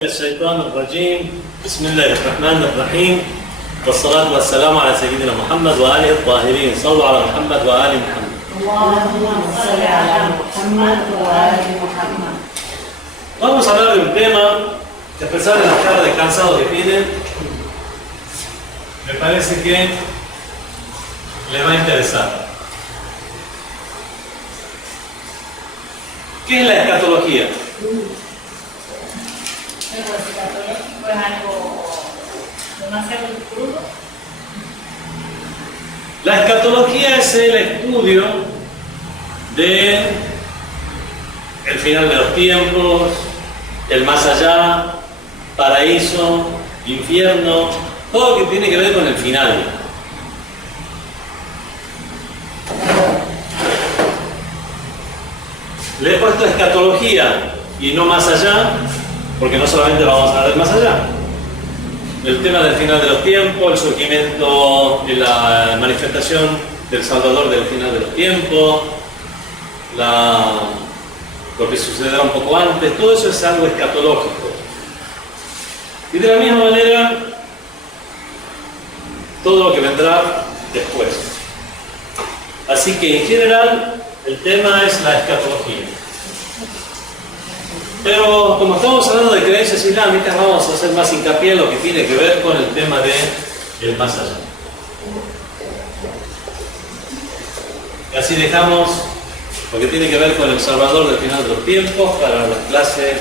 الشيطان الرجيم بسم الله الرحمن الرحيم والصلاة والسلام على سيدنا محمد وآله الطاهرين. صلوا على محمد وآل محمد. اللهم صل على محمد وآل محمد. Vamos a hablar de un tema que, a pesar de la cara de cansado que tienen, me parece que les va a interesar. ¿Qué es la escatología? El escatológico es algo demasiado crudo. La escatología es el estudio de el final de los tiempos, el más allá, paraíso, infierno, todo lo que tiene que ver con el final. Le he puesto escatología y no más allá, porque no solamente vamos a ver más allá. El tema del final de los tiempos, el surgimiento y la manifestación del Salvador del final de los tiempos, lo que sucederá un poco antes, todo eso es algo escatológico. Y de la misma manera, todo lo que vendrá después. Así que en general, el tema es la escatología. Pero como estamos hablando de creencias islámicas, vamos a hacer más hincapié en lo que tiene que ver con el tema del más allá. Y así dejamos lo que tiene que ver con el Salvador del final de los tiempos para las clases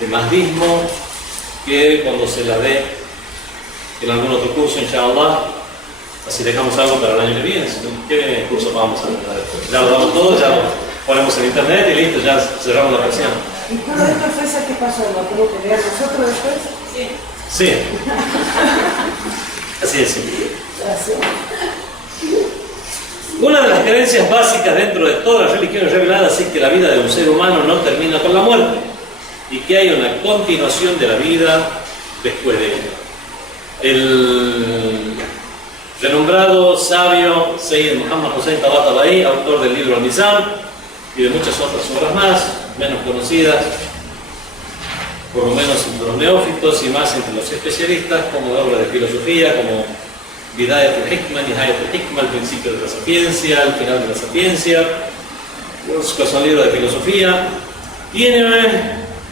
de mahdismo, que cuando se la dé en algún otro curso, inshallah, así dejamos algo para el año que viene. ¿Qué curso vamos a dar después? Ya lo damos todo, ya lo ponemos en internet y listo, ya cerramos la versión. ¿Y todo esto, César, qué pasó? ¿Lo tengo que leer nosotros después? Sí. Sí. Así es. Gracias. Una de las creencias básicas dentro de todas las religiones reveladas es que la vida de un ser humano no termina con la muerte y que hay una continuación de la vida después de ella. El renombrado sabio Sayyid Muhammad Hussein Tabatabai, autor del libro Al-Nizam y de muchas otras obras más, menos conocidas, por lo menos entre los neófitos y más entre los especialistas, como obras de filosofía, como Bidayat al-Hikmah, Nihayat al-Hikmah, el principio de la sapiencia, el final de la sapiencia, que son libros de filosofía. Tiene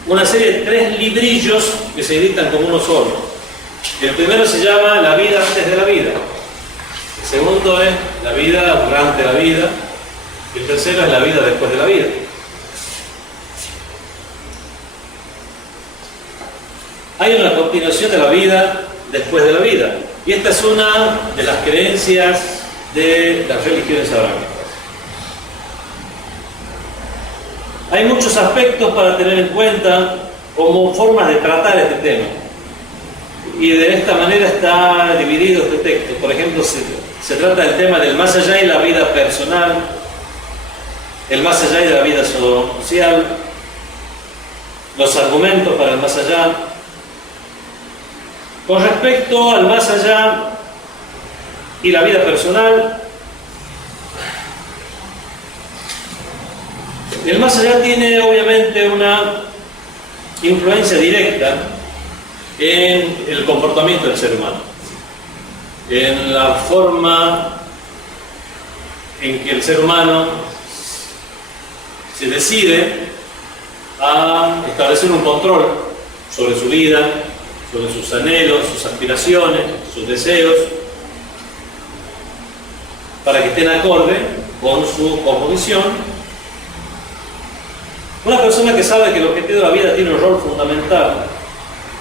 una serie de 3 librillos que se editan como uno solo. El primero se llama La vida antes de la vida. El segundo es La vida durante la vida. Y el tercero es La vida después de la vida. Hay una continuación de la vida después de la vida. Y esta es una de las creencias de las religiones abrahámicas. Hay muchos aspectos para tener en cuenta como formas de tratar este tema. Y de esta manera está dividido este texto. Por ejemplo, se trata del tema del más allá y la vida personal, el más allá y la vida social, los argumentos para el más allá. Con respecto al más allá y la vida personal, el más allá tiene obviamente una influencia directa en el comportamiento del ser humano, en la forma en que el ser humano se decide a establecer un control sobre su vida, sobre sus anhelos, sus aspiraciones, sus deseos, para que estén acorde con su cosmovisión. Una persona que sabe que el objetivo de la vida tiene un rol fundamental,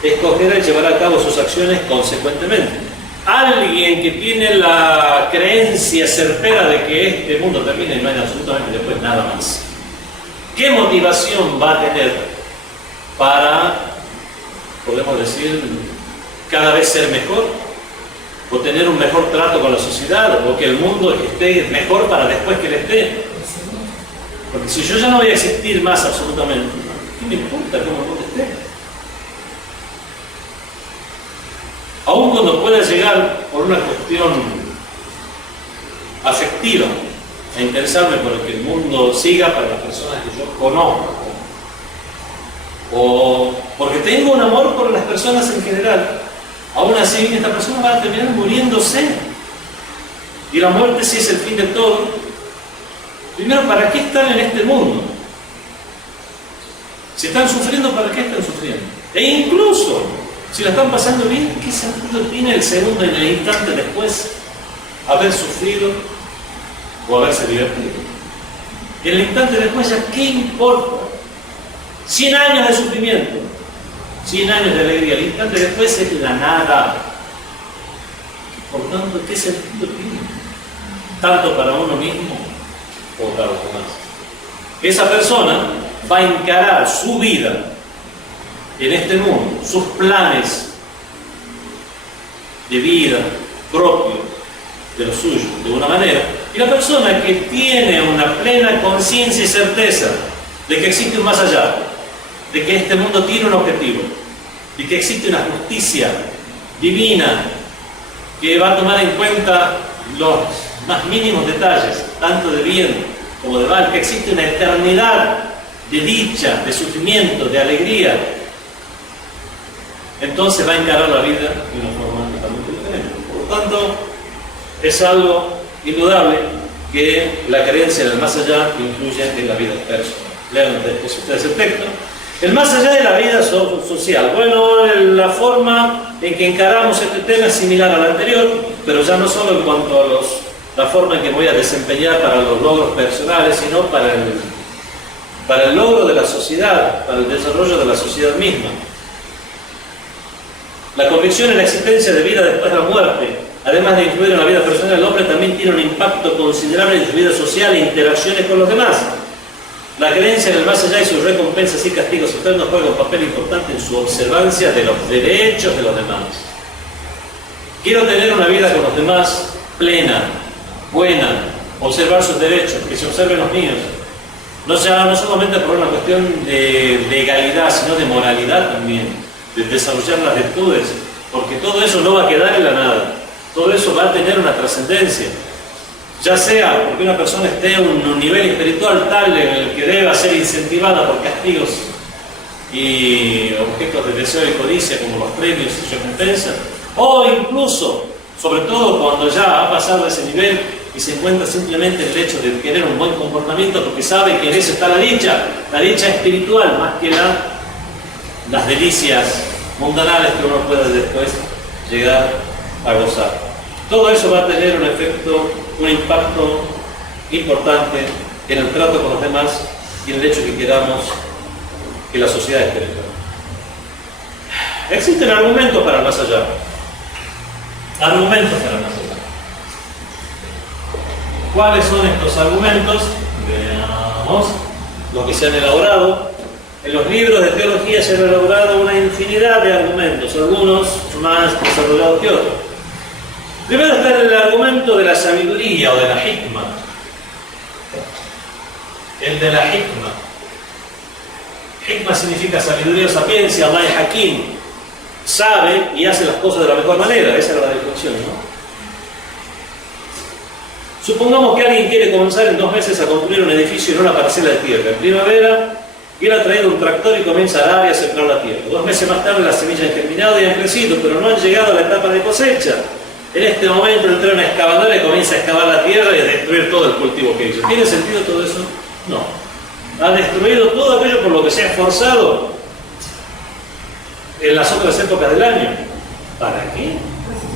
escogerá y llevará a cabo sus acciones consecuentemente. Alguien que tiene la creencia certera de que este mundo termina y no hay absolutamente después nada más, ¿qué motivación va a tener para, podemos decir, cada vez ser mejor? ¿O tener un mejor trato con la sociedad? ¿O que el mundo esté mejor para después que él esté? Porque si yo ya no voy a existir más absolutamente, ¿qué me importa cómo el mundo esté? Aún cuando pueda llegar por una cuestión afectiva a interesarme por que el mundo siga para las personas que yo conozco, o porque tengo un amor por las personas en general. Aún así, esta persona va a terminar muriéndose. Y la muerte sí es el fin de todo. Primero, ¿para qué están en este mundo? Si están sufriendo, ¿para qué están sufriendo? E incluso, si la están pasando bien, ¿qué sentido tiene el segundo en el instante después haber sufrido o haberse divertido? En el instante después, ¿ya qué importa? 100 años de sufrimiento, 100 años de alegría, el instante después es la nada. Por tanto, ¿qué sentido tiene? Tanto para uno mismo como para los demás. Esa persona va a encarar su vida en este mundo, sus planes de vida propios de lo suyo, de una manera. Y la persona que tiene una plena conciencia y certeza de que existe un más allá, de que este mundo tiene un objetivo, y que existe una justicia divina que va a tomar en cuenta los más mínimos detalles, tanto de bien como de mal, que existe una eternidad de dicha, de sufrimiento, de alegría, entonces va a encarar la vida de una forma totalmente diferente. Por lo tanto, es algo indudable que la creencia en el más allá influye en la vida personal. Lean ustedes el texto. El más allá de la vida social. Bueno, la forma en que encaramos este tema es similar a la anterior, pero ya no solo en cuanto a la forma en que voy a desempeñar para los logros personales, sino para el logro de la sociedad, para el desarrollo de la sociedad misma. La convicción en la existencia de vida después de la muerte, además de influir en la vida personal del hombre, también tiene un impacto considerable en su vida social e interacciones con los demás. La creencia en el más allá y sus recompensas y castigos eternos juega un papel importante en su observancia de los derechos de los demás. Quiero tener una vida con los demás plena, buena, observar sus derechos, que se observen los míos. No solamente por una cuestión de legalidad, sino de moralidad también, de desarrollar las virtudes, porque todo eso no va a quedar en la nada, todo eso va a tener una trascendencia. Ya sea porque una persona esté en un nivel espiritual tal en el que deba ser incentivada por castigos y objetos de deseo y codicia como los premios y recompensas, o incluso, sobre todo cuando ya ha pasado ese nivel y se encuentra simplemente el hecho de querer un buen comportamiento porque sabe que en eso está la dicha espiritual más que las delicias mundanales que uno puede después llegar a gozar. Todo eso va a tener un efecto, un impacto importante en el trato con los demás y en el hecho que queramos que la sociedad esté mejor. Existen argumentos para el más allá. Argumentos para el más allá. ¿Cuáles son estos argumentos? Veamos los que se han elaborado. En los libros de teología se han elaborado una infinidad de argumentos, algunos más desarrollados que otros. Primero está el argumento de la sabiduría o de la hikma. El de la hikma. Hikma significa sabiduría o sapiencia. Allah es Hakim. Sabe y hace las cosas de la mejor manera. Esa era la definición, ¿no? Supongamos que alguien quiere comenzar en 2 meses a construir un edificio en una parcela de tierra. En primavera, y él ha traído un tractor y comienza a arar y a sembrar la tierra. 2 meses más tarde las semillas han germinado y han crecido, pero no han llegado a la etapa de cosecha. En este momento él trae una excavadora y comienza a excavar la tierra y a destruir todo el cultivo que hizo. ¿Tiene sentido todo eso? No. Ha destruido todo aquello por lo que se ha esforzado en las otras épocas del año. ¿Para qué?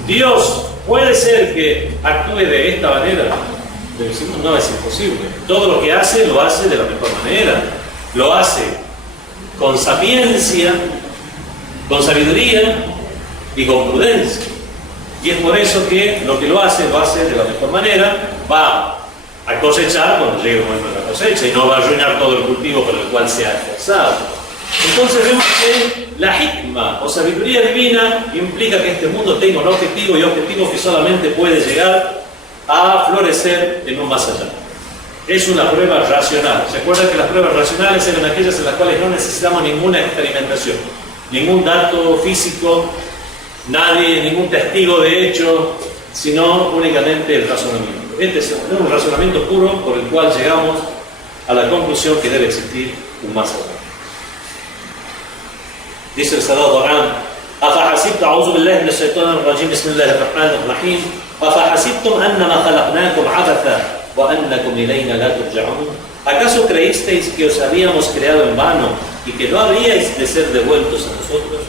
Dios puede ser que actúe de esta manera. Pero decimos, no, es imposible. Todo lo que hace, lo hace de la mejor manera. Lo hace con sapiencia, con sabiduría y con prudencia. Y es por eso que lo que lo hace de la mejor manera. Va a cosechar cuando llegue el momento de la cosecha y no va a arruinar todo el cultivo por el cual se ha esforzado. Entonces vemos que la hikma o sabiduría divina implica que este mundo tenga un objetivo y objetivo que solamente puede llegar a florecer en un más allá. Es una prueba racional. ¿Se acuerdan que las pruebas racionales eran aquellas en las cuales no necesitamos ninguna experimentación, ningún dato físico, nadie, ningún testigo de hecho, sino únicamente el razonamiento? Este es un razonamiento puro por el cual llegamos a la conclusión que debe existir un más allá. Dice el Sagrado Corán: أفحسبتم أعوذ بالله من الشيطان الرجيم بسم الله الرحمن الرحيم أفحسبتم أنما خلقناكم عبثا وأنكم إلينا لا ترجعون. ¿Acaso creísteis que os habíamos creado en vano y que no habríais de ser devueltos a nosotros?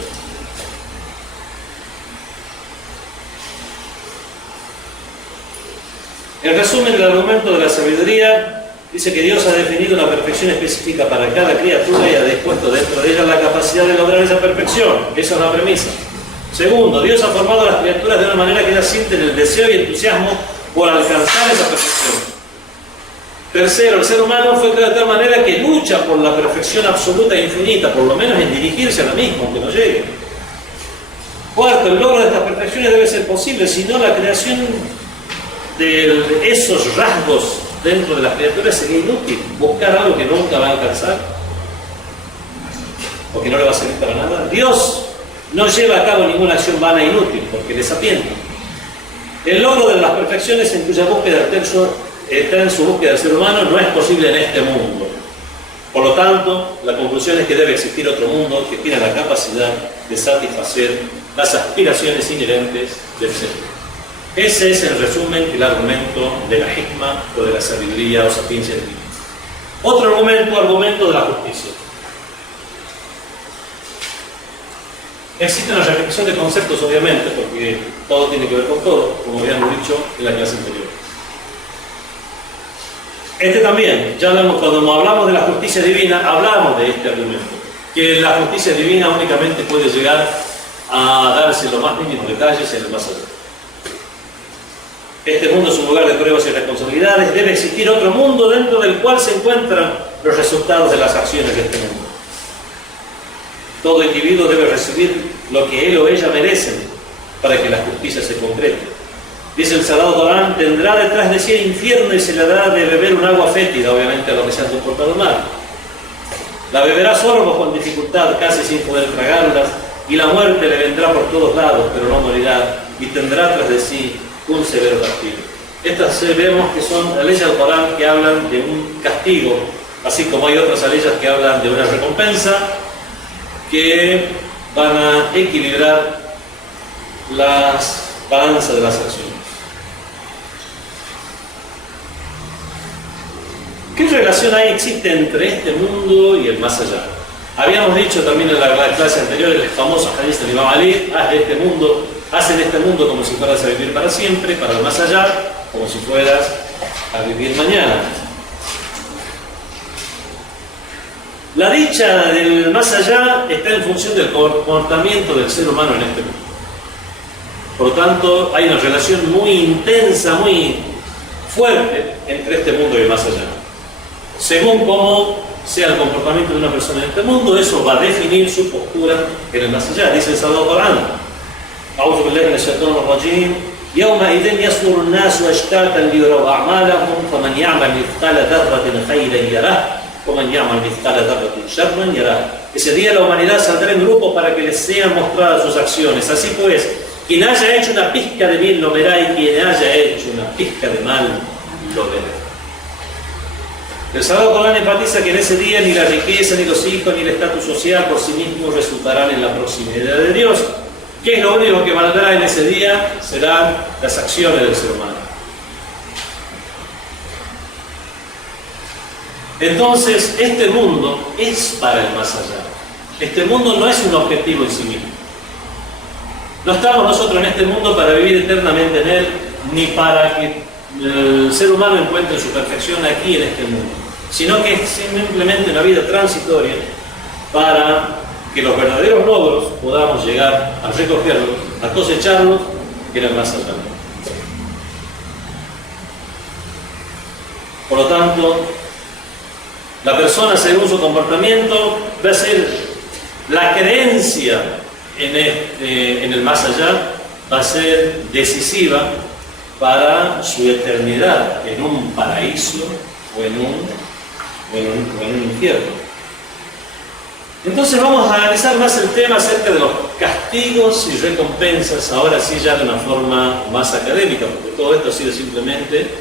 En resumen, el argumento de la sabiduría dice que Dios ha definido una perfección específica para cada criatura y ha dispuesto dentro de ella la capacidad de lograr esa perfección. Esa es la premisa. Segundo, Dios ha formado a las criaturas de una manera que ellas sienten el deseo y entusiasmo por alcanzar esa perfección. Tercero, el ser humano fue creado de tal manera que lucha por la perfección absoluta e infinita, por lo menos en dirigirse a la misma, aunque no llegue. Cuarto, el logro de estas perfecciones debe ser posible, si no la creación de esos rasgos dentro de las criaturas sería inútil. Buscar algo que nunca va a alcanzar o que no le va a servir para nada. Dios no lleva a cabo ninguna acción vana e inútil porque le sapienta. El logro de las perfecciones en cuya búsqueda está en su búsqueda del ser humano no es posible en este mundo. Por lo tanto, la conclusión es que debe existir otro mundo que tiene la capacidad de satisfacer las aspiraciones inherentes del ser. Ese es, en resumen, el argumento de la hikma o de la sabiduría o sapiencia divina. Otro argumento de la justicia. Existe una reflexión de conceptos, obviamente, porque todo tiene que ver con todo, como habíamos dicho en la clase anterior. Este también, cuando hablamos de la justicia divina, hablamos de este argumento, que la justicia divina únicamente puede llegar a darse los más mínimos detalles en el más allá. Este mundo es un lugar de pruebas y responsabilidades. Debe existir otro mundo dentro del cual se encuentran los resultados de las acciones de este mundo. Todo individuo debe recibir lo que él o ella merecen para que la justicia se concrete. Dice el Sagrado Corán: tendrá detrás de sí el infierno y se le dará de beber un agua fétida, obviamente a los que se han comportado mal. La beberá sorbos con dificultad, casi sin poder tragarlas, y la muerte le vendrá por todos lados, pero no morirá, y tendrá tras de sí un severo castigo. Estas vemos que son leyes del Corán que hablan de un castigo, así como hay otras leyes que hablan de una recompensa que van a equilibrar las balanzas de las acciones. ¿Qué relación existe entre este mundo y el más allá? Habíamos dicho también en la clase anterior el famoso hadith del Imam Ali: haz en este mundo como si fueras a vivir para siempre, para el más allá, como si fueras a vivir mañana. La dicha del más allá está en función del comportamiento del ser humano en este mundo. Por lo tanto, hay una relación muy intensa, muy fuerte entre este mundo y el más allá. Según cómo sea el comportamiento de una persona en este mundo, eso va a definir su postura en el más allá. Dice el Sagrado Corán: أعوذ بالله من الشيطان الرجيم يومئذ يصدر الناس أشتاتا ليروا أعمالهم فمن يعمل مثقال ذرة خيرا يره ومن يعمل مثقال ذرة شرا يره. Ese día la humanidad saldrá en grupo para que les sean mostradas sus acciones. Así pues, quien haya hecho una pizca de bien lo verá, y quien haya hecho una pizca de mal lo verá. El Sagrado Corán enfatiza que en ese día ni la riqueza, ni los hijos, ni el estatus social por sí mismos resultarán en la proximidad de Dios. ¿Qué es lo único que valdrá en ese día? Serán las acciones del ser humano. Entonces, este mundo es para el más allá. Este mundo no es un objetivo en sí mismo. No estamos nosotros en este mundo para vivir eternamente en él, ni para que el ser humano encuentre su perfección aquí en este mundo, sino que es simplemente una vida transitoria para que los verdaderos logros podamos llegar a recogerlos, a cosecharlos en el más allá. Por lo tanto, la persona, según su comportamiento, va a ser la creencia en el más allá, va a ser decisiva para su eternidad en un paraíso o en un infierno. Entonces vamos a analizar más el tema acerca de los castigos y recompensas, ahora sí ya de una forma más académica, porque todo esto ha sido simplemente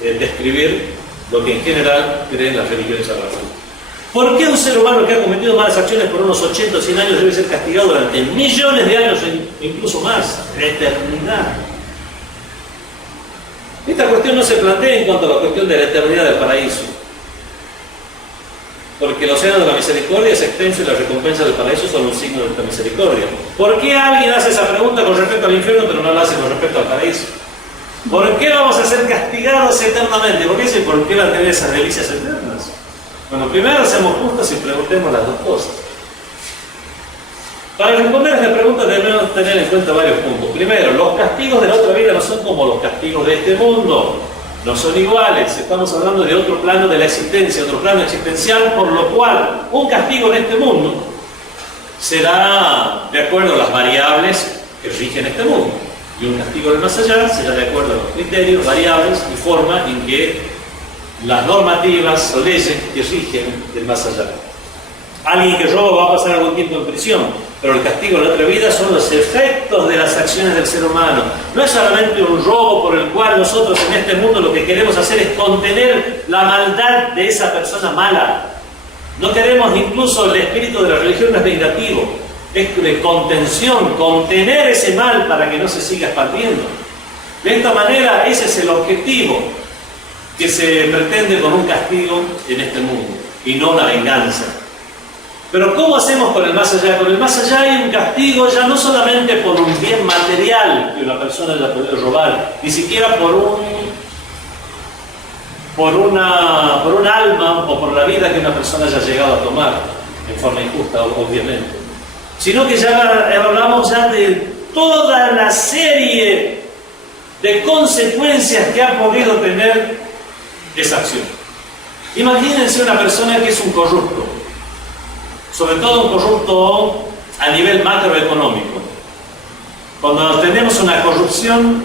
describir lo que en general creen las religiones abrazadas. ¿Por qué un ser humano que ha cometido malas acciones por unos 80 o 100 años debe ser castigado durante millones de años o incluso más, la eternidad? Esta cuestión no se plantea en cuanto a la cuestión de la eternidad del paraíso, porque el océano de la misericordia es extenso y las recompensas del paraíso son un signo de esta misericordia. ¿Por qué alguien hace esa pregunta con respecto al infierno pero no la hace con respecto al paraíso? ¿Por qué vamos a ser castigados eternamente? ¿Por qué van a tener esas delicias eternas? Bueno, primero seamos justos y preguntemos las dos cosas. Para responder a esta pregunta debemos tener en cuenta varios puntos. Primero, los castigos de la otra vida no son como los castigos de este mundo. No son iguales. Estamos hablando de otro plano de la existencia, otro plano existencial, por lo cual un castigo en este mundo será de acuerdo a las variables que rigen este mundo. Y un castigo del más allá será de acuerdo a los criterios, variables y forma en que las normativas o leyes que rigen del más allá. Alguien que roba va a pasar algún tiempo en prisión, pero el castigo de la otra vida son los efectos de las acciones del ser humano. No es solamente un robo por el cual nosotros en este mundo lo que queremos hacer es contener la maldad de esa persona mala. No queremos, incluso el espíritu de la religión no es vengativo, es de contención, contener ese mal para que no se siga expandiendo. De esta manera, ese es el objetivo que se pretende con un castigo en este mundo, y no una venganza. Pero ¿cómo hacemos con el más allá? Con el más allá hay un castigo ya no solamente por un bien material que una persona haya podido robar, ni siquiera por un alma o por la vida que una persona haya llegado a tomar, en forma injusta, obviamente. Sino que ya hablamos ya de toda la serie de consecuencias que ha podido tener esa acción. Imagínense una persona que es un corrupto, sobre todo un corrupto a nivel macroeconómico. Cuando tenemos una corrupción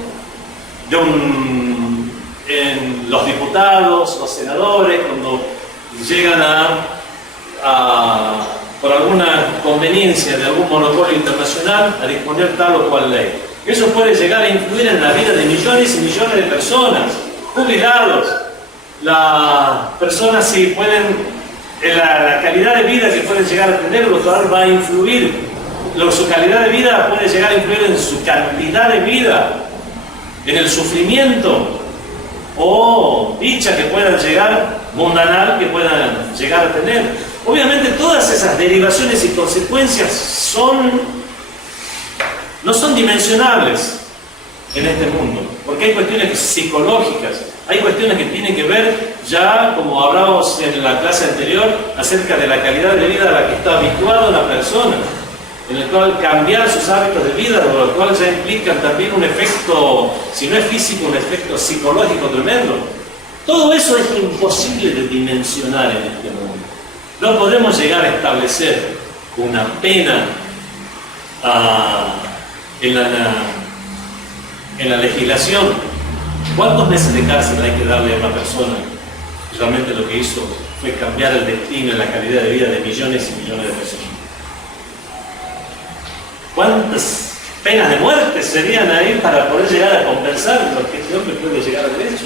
en los diputados, los senadores, cuando llegan por alguna conveniencia de algún monopolio internacional a disponer tal o cual ley. Eso puede llegar a influir en la vida de millones y millones de personas, jubilados, las personas si pueden, la calidad de vida que pueden llegar a tener, lo cual va a influir, su calidad de vida puede llegar a influir en su cantidad de vida, en el sufrimiento o dicha que puedan llegar, mundanal que puedan llegar a tener. Obviamente todas esas derivaciones y consecuencias no son dimensionables en este mundo, porque hay cuestiones psicológicas, hay cuestiones que tienen que ver ya, como hablábamos en la clase anterior, acerca de la calidad de vida a la que está habituada una persona, en el cual cambiar sus hábitos de vida, lo cual ya implican también un efecto, si no es físico, un efecto psicológico tremendo. Todo eso es imposible de dimensionar en este mundo. No podemos llegar a establecer una pena en la legislación. ¿Cuántos meses de cárcel hay que darle a una persona que realmente lo que hizo fue cambiar el destino y la calidad de vida de millones y millones de personas? ¿Cuántas penas de muerte serían ahí para poder llegar a compensar lo que este hombre puede llegar a haber hecho?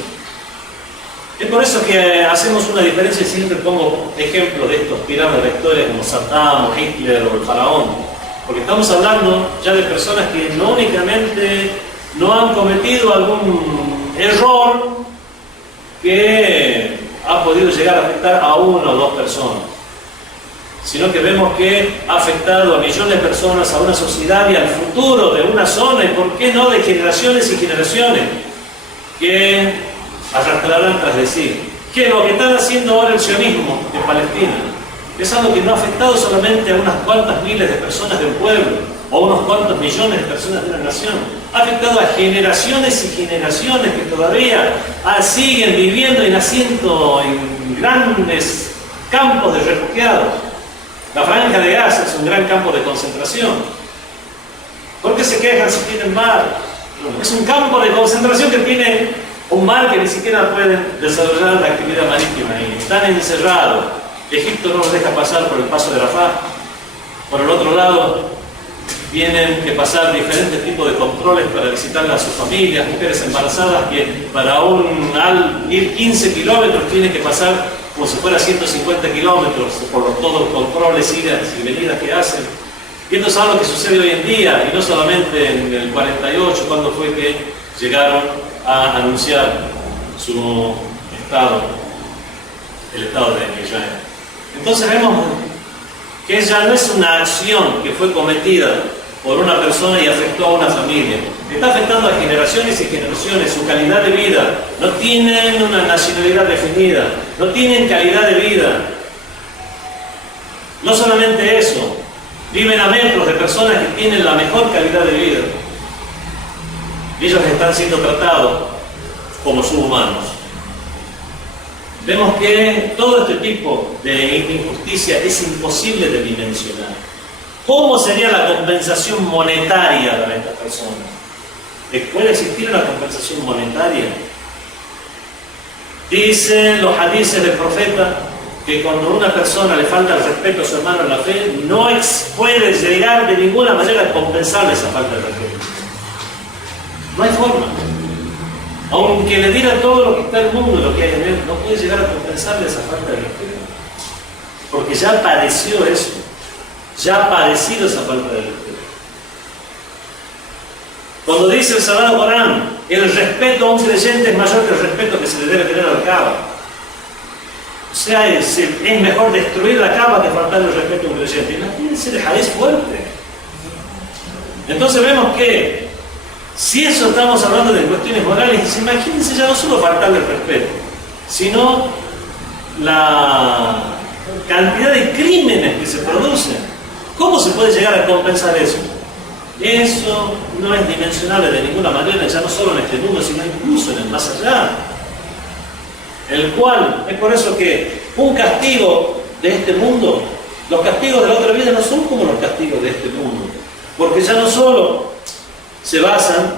Es por eso que hacemos una diferencia y siempre pongo ejemplos de estos tiranos lectores como Saddam o Hitler o el faraón, porque estamos hablando ya de personas que no únicamente no han cometido algún error que ha podido llegar a afectar a una o dos personas, sino que vemos que ha afectado a millones de personas, a una sociedad y al futuro de una zona, y por qué no de generaciones y generaciones que arrastrarán tras de sí. Que lo que están haciendo ahora el sionismo de Palestina es algo que no ha afectado solamente a unas cuantas miles de personas de un pueblo o unos cuantos millones de personas de una nación, ha afectado a generaciones y generaciones que todavía siguen viviendo y naciendo en grandes campos de refugiados. La Franja de Gaza es un gran campo de concentración. ¿Por qué se quejan si tienen mar? Es un campo de concentración que tiene un mar que ni siquiera pueden desarrollar la actividad marítima ahí. Están encerrados. Egipto no los deja pasar por el paso de Rafah. Por el otro lado, tienen que pasar diferentes tipos de controles para visitar a sus familias, mujeres embarazadas que para ir 15 kilómetros tienen que pasar como si fuera 150 kilómetros por todos los controles, idas y venidas que hacen. Y esto es algo que sucede hoy en día, y no solamente en el 48, cuando fue que llegaron a anunciar su estado, el estado de Israel. Entonces vemos que ya no es una acción que fue cometida por una persona y afectó a una familia. Está afectando a generaciones y generaciones, su calidad de vida. No tienen una nacionalidad definida, no tienen calidad de vida. No solamente eso, viven a metros de personas que tienen la mejor calidad de vida. Ellos están siendo tratados como subhumanos. Vemos que todo este tipo de injusticia es imposible de dimensionar. ¿Cómo sería la compensación monetaria para estas personas? ¿Puede existir una compensación monetaria? Dicen los hadices del profeta que cuando a una persona le falta el respeto a su hermano en la fe, no puede llegar de ninguna manera a compensarle esa falta de respeto. No hay forma. Aunque le diera todo lo que está en el mundo, lo que hay en él, no puede llegar a compensarle esa falta de respeto. Porque ya padeció eso. Ya ha padecido esa falta de respeto. Cuando dice el Sagrado Corán, el respeto a un creyente es mayor que el respeto que se le debe tener al Kaaba. O sea, es mejor destruir la Kaaba que faltarle el respeto a un creyente. Imagínense el hadith fuerte. Entonces vemos que si eso estamos hablando de cuestiones morales, imagínense ya no solo faltarle el respeto, sino la cantidad de crímenes que se producen. ¿Cómo se puede llegar a compensar eso? Eso no es dimensionable de ninguna manera, ya no solo en este mundo, sino incluso en el más allá. El cual, es por eso que un castigo de este mundo, los castigos de la otra vida no son como los castigos de este mundo, porque ya no solo se basan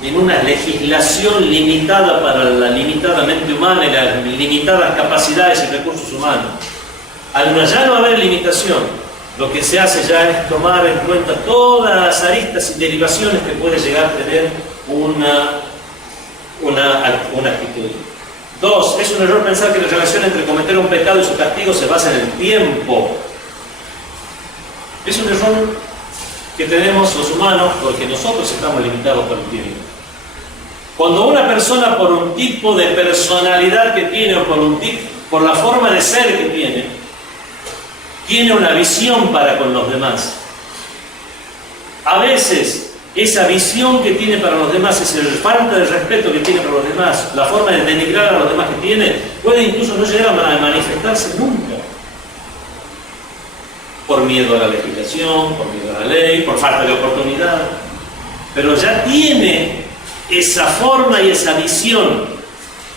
en una legislación limitada para la limitada mente humana y las limitadas capacidades y recursos humanos. Al ya no haber limitación, lo que se hace ya es tomar en cuenta todas las aristas y derivaciones que puede llegar a tener una actitud. Dos, es un error pensar que la relación entre cometer un pecado y su castigo se basa en el tiempo. Es un error que tenemos los humanos porque nosotros estamos limitados por el tiempo. Cuando una persona, por un tipo de personalidad que tiene o por la forma de ser que tiene una visión para con los demás, a veces esa visión que tiene para los demás, esa falta de respeto que tiene para los demás, la forma de denigrar a los demás que tiene, puede incluso no llegar a manifestarse nunca. Por miedo a la legislación, por miedo a la ley, por falta de oportunidad. Pero ya tiene esa forma y esa visión.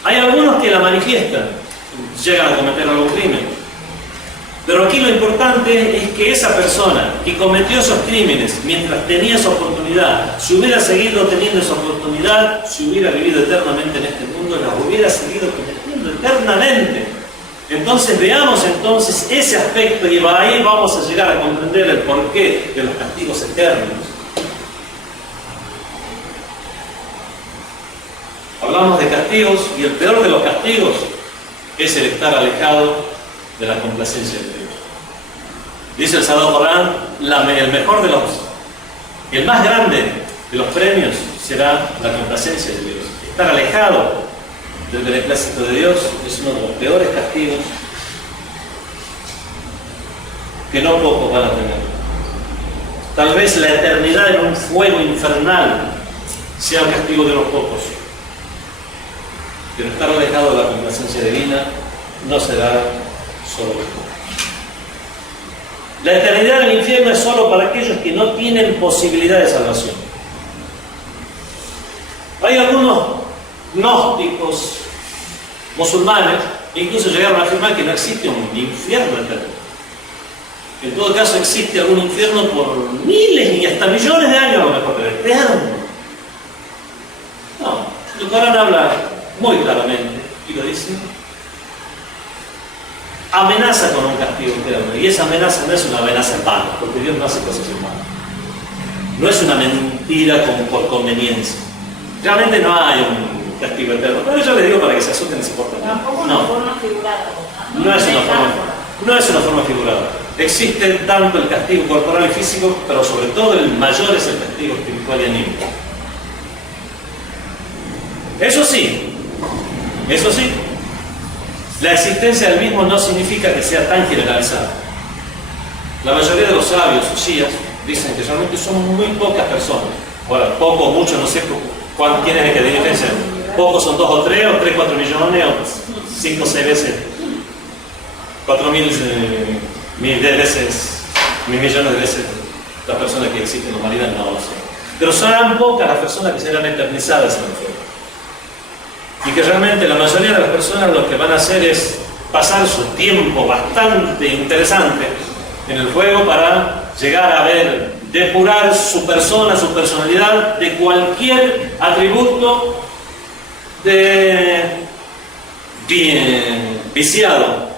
Hay algunos que la manifiestan, llegan a cometer algún crimen. Pero aquí lo importante es que esa persona que cometió esos crímenes mientras tenía esa oportunidad, si hubiera seguido teniendo esa oportunidad, si hubiera vivido eternamente en este mundo, la hubiera seguido cometiendo eternamente. Entonces veamos ese aspecto y ahí vamos a llegar a comprender el porqué de los castigos eternos. Hablamos de castigos y el peor de los castigos es el estar alejado de la complacencia de Dios. Dice el Sagrado Corán, el más grande de los premios será la complacencia de Dios. Estar alejado del beneplácito de Dios es uno de los peores castigos que no pocos van a tener. Tal vez la eternidad en un fuego infernal sea el castigo de los pocos, pero estar alejado de la complacencia divina no será solo los pocos. La eternidad del infierno es solo para aquellos que no tienen posibilidad de salvación. Hay algunos gnósticos musulmanes que incluso llegaron a afirmar que no existe un infierno eterno. En todo caso existe algún infierno por miles y hasta millones de años a lo mejor, pero eterno. No, el Corán habla muy claramente y lo dice. Amenaza con un castigo eterno, y esa amenaza no es una amenaza en vano, porque Dios no hace cosas en vano. No es una mentira por conveniencia. Realmente no hay castigo eterno. Pero yo les digo para que se asusten y se porten bien. Tampoco una forma figurada. No es una forma figurada. Existe tanto el castigo corporal y físico, pero sobre todo el mayor es el castigo espiritual y anímico. Eso sí, la existencia del mismo no significa que sea tan generalizada. La mayoría de los sabios shías dicen que realmente son muy pocas personas. Ahora, poco o mucho, no sé quién es el que diferencia. Pocos son 2 o 3, o 3, 4 millones, o 5 o 6 veces, 4 mil veces, mil millones de veces las personas que existen en la humanidad, no lo sé. Pero son pocas las personas que serán eternizadas en el fuego. Y que realmente la mayoría de las personas lo que van a hacer es pasar su tiempo bastante interesante en el fuego para llegar a ver, depurar su persona, su personalidad de cualquier atributo de bien viciado.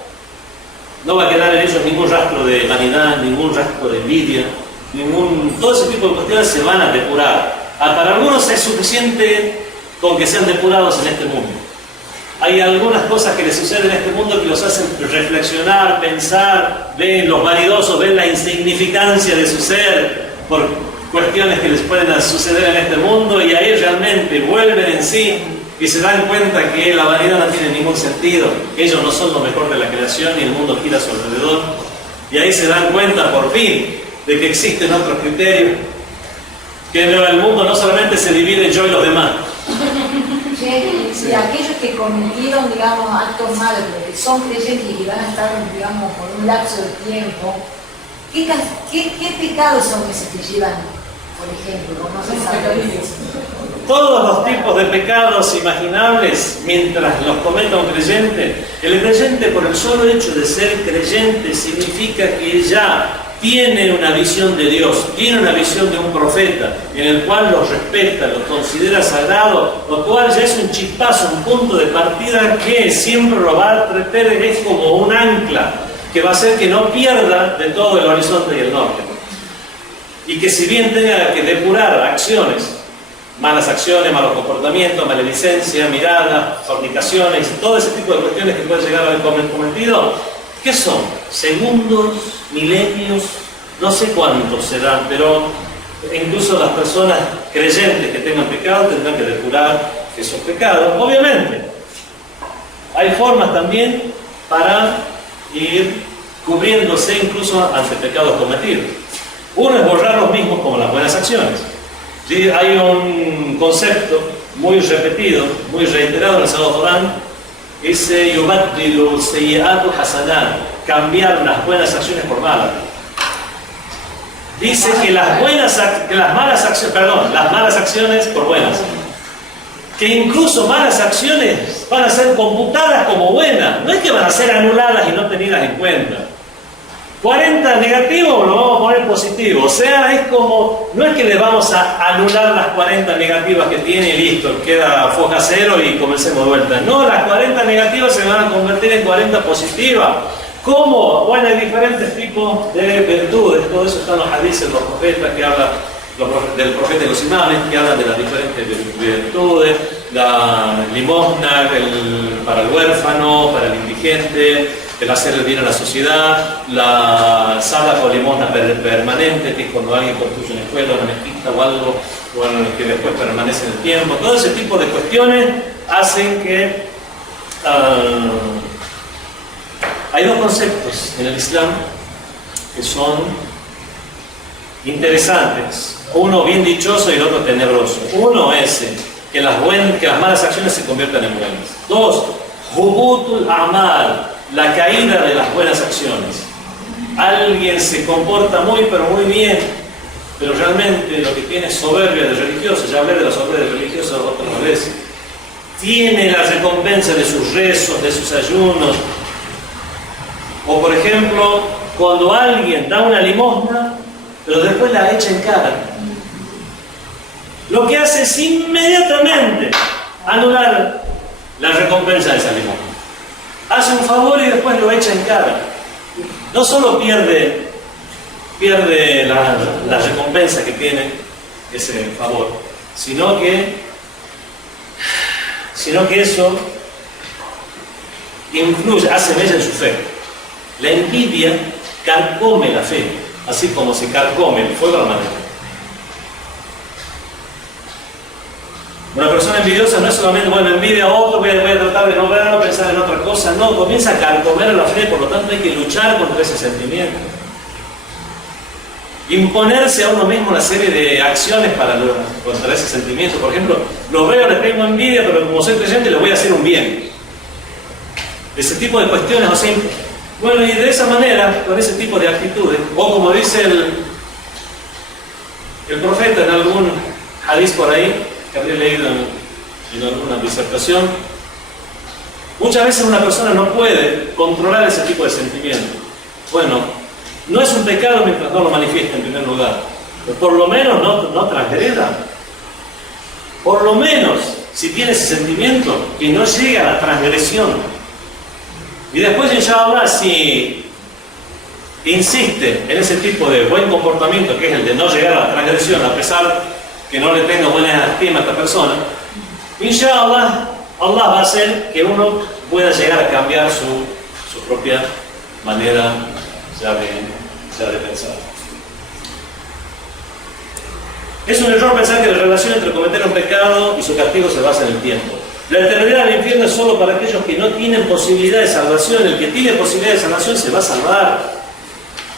No va a quedar en ellos ningún rastro de vanidad, ningún rastro de envidia, todo ese tipo de cuestiones se van a depurar. Para algunos es suficiente con que sean depurados en este mundo. Hay algunas cosas que les suceden en este mundo que los hacen reflexionar, pensar, ven los vanidosos, ven la insignificancia de su ser por cuestiones que les pueden suceder en este mundo, y ahí realmente vuelven en sí y se dan cuenta que la vanidad no tiene ningún sentido, ellos no son lo mejor de la creación y el mundo gira a su alrededor, y ahí se dan cuenta por fin de que existen otros criterios, que el mundo no solamente se divide en yo y los demás. Si aquellos que cometieron, digamos, actos malos, pero que son creyentes y que van a estar, digamos, por un lapso de tiempo, ¿qué pecados son esos que llevan, por ejemplo? ¿Cómo se sabe? Todos los tipos de pecados imaginables, mientras los cometa un creyente, el creyente por el solo hecho de ser creyente significa que ya tiene una visión de Dios, tiene una visión de un profeta, en el cual los respeta, los considera sagrado, lo cual ya es un chispazo, un punto de partida que siempre lo va a tratar, es como un ancla, que va a hacer que no pierda de todo el horizonte y el norte. Y que si bien tenga que depurar acciones, malas acciones, malos comportamientos, maledicencia, mirada, fornicaciones, todo ese tipo de cuestiones que puede llegar a haber cometido, ¿qué son? Segundos, milenios, no sé cuántos serán, pero incluso las personas creyentes que tengan pecado tendrán que depurar esos pecados. Obviamente, hay formas también para ir cubriéndose incluso ante pecados cometidos. Uno es borrar los mismos como las buenas acciones. ¿Sí? Hay un concepto muy repetido, muy reiterado en el Sagrado Corán, dice yubaddilu sayyi'atu hasanat, cambiar las buenas acciones por malas. Dice que las malas acciones por buenas. Que incluso malas acciones van a ser computadas como buenas. No es que van a ser anuladas y no tenidas en cuenta. 40 negativos lo vamos a poner positivo. O sea, es como, no es que le vamos a anular las 40 negativas que tiene y listo, queda foja cero y comencemos de vuelta. No, las 40 negativas se van a convertir en 40 positivas. ¿Cómo? Bueno, hay diferentes tipos de virtudes. Todo eso está en los hadices, los profetas que hablan del profeta y los imanes, que hablan de las diferentes virtudes, la limosna para el huérfano, para el indigente, el hacer el bien a la sociedad, la sala o limosna permanente, que es cuando alguien construye una escuela, una mezquita o algo, bueno, que después permanece en el tiempo. Todo ese tipo de cuestiones hacen que hay dos conceptos en el Islam que son interesantes. Uno bien dichoso y el otro tenebroso. Uno es que las malas acciones se conviertan en buenas. Dos, hubutul amal, la caída de las buenas acciones. Alguien se comporta pero muy bien, pero realmente lo que tiene es soberbia de religioso. Ya hablé de la soberbia de religioso otra vez. Tiene la recompensa de sus rezos, de sus ayunos. O por ejemplo, cuando alguien da una limosna, pero después la echa en cara. Lo que hace es inmediatamente anular la recompensa de esa limosna. Hace un favor y después lo echa en cara. No solo pierde la recompensa que tiene ese favor, sino que sino que eso influye, hace mella en su fe. La envidia carcome la fe, así como se carcome el fuego a la madera. Una persona envidiosa no es solamente, bueno, envidia a otro, voy a tratar de no verlo, pensar en otra cosa, no, comienza a carcomer la fe, por lo tanto hay que luchar contra ese sentimiento. Imponerse a uno mismo una serie de acciones contra ese sentimiento. Por ejemplo, los veo, les tengo envidia, pero como soy creyente les voy a hacer un bien. Ese tipo de cuestiones, o sea, bueno, y de esa manera, con ese tipo de actitudes, o como dice el profeta en algún hadís por ahí, que habría leído en alguna disertación, muchas veces una persona no puede controlar ese tipo de sentimientos. Bueno, no es un pecado mientras no lo manifiesta en primer lugar, pero por lo menos no transgreda. Por lo menos, si tiene ese sentimiento, que no llegue a la transgresión. Y después, inshallah, si insiste en ese tipo de buen comportamiento, que es el de no llegar a la transgresión, a pesar que no le tenga buena estima a esta persona, inshallah, Allah va a hacer que uno pueda llegar a cambiar su propia manera de pensar. Es un error pensar que la relación entre cometer un pecado y su castigo se basa en el tiempo. La eternidad del infierno es solo para aquellos que no tienen posibilidad de salvación. El que tiene posibilidad de salvación se va a salvar.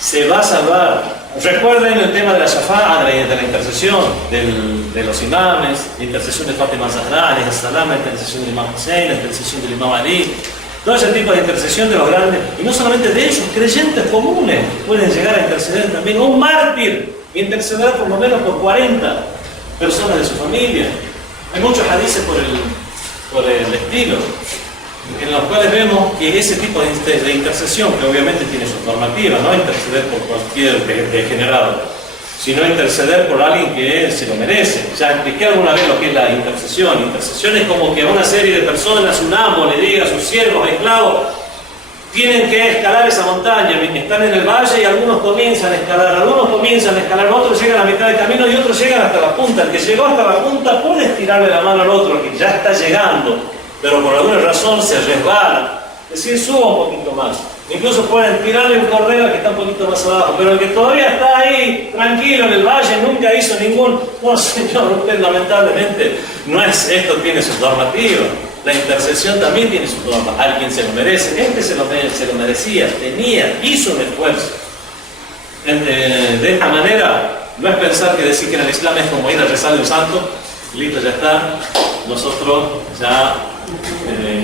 Se va a salvar. Recuerden el tema de la shafa'a, de la intercesión de los imames, la intercesión de Fátima Zahra, la intercesión del imam Hussein, la intercesión del imam Ali. Todo ese tipo de intercesión de los grandes, y no solamente de ellos, creyentes comunes pueden llegar a interceder también. Un mártir intercederá por lo menos por 40 personas de su familia. Hay muchos hadices por el estilo, en los cuales vemos que ese tipo de intercesión, que obviamente tiene sus normativas, no interceder por cualquier degenerado, sino interceder por alguien que se lo merece. Ya expliqué alguna vez lo que es la intercesión. Intercesión es como que a una serie de personas, un amo le diga a sus siervos, esclavos, tienen que escalar esa montaña, están en el valle y algunos comienzan a escalar, otros llegan a la mitad del camino y otros llegan hasta la punta. El que llegó hasta la punta puede estirarle la mano al otro, que ya está llegando, pero por alguna razón se resbala. Es decir, suba un poquito más. Incluso pueden tirarle un cordero que está un poquito más abajo, pero el que todavía está ahí, tranquilo en el valle, nunca hizo ningún... No, señor, usted lamentablemente no es esto, tiene sus normativas. La intercesión también tiene sus normas. Alguien se lo merece, este se lo merecía, hizo un esfuerzo. De esta manera, no es pensar que decir que en el Islam es como ir a rezarle un santo, listo, ya está. Nosotros ya,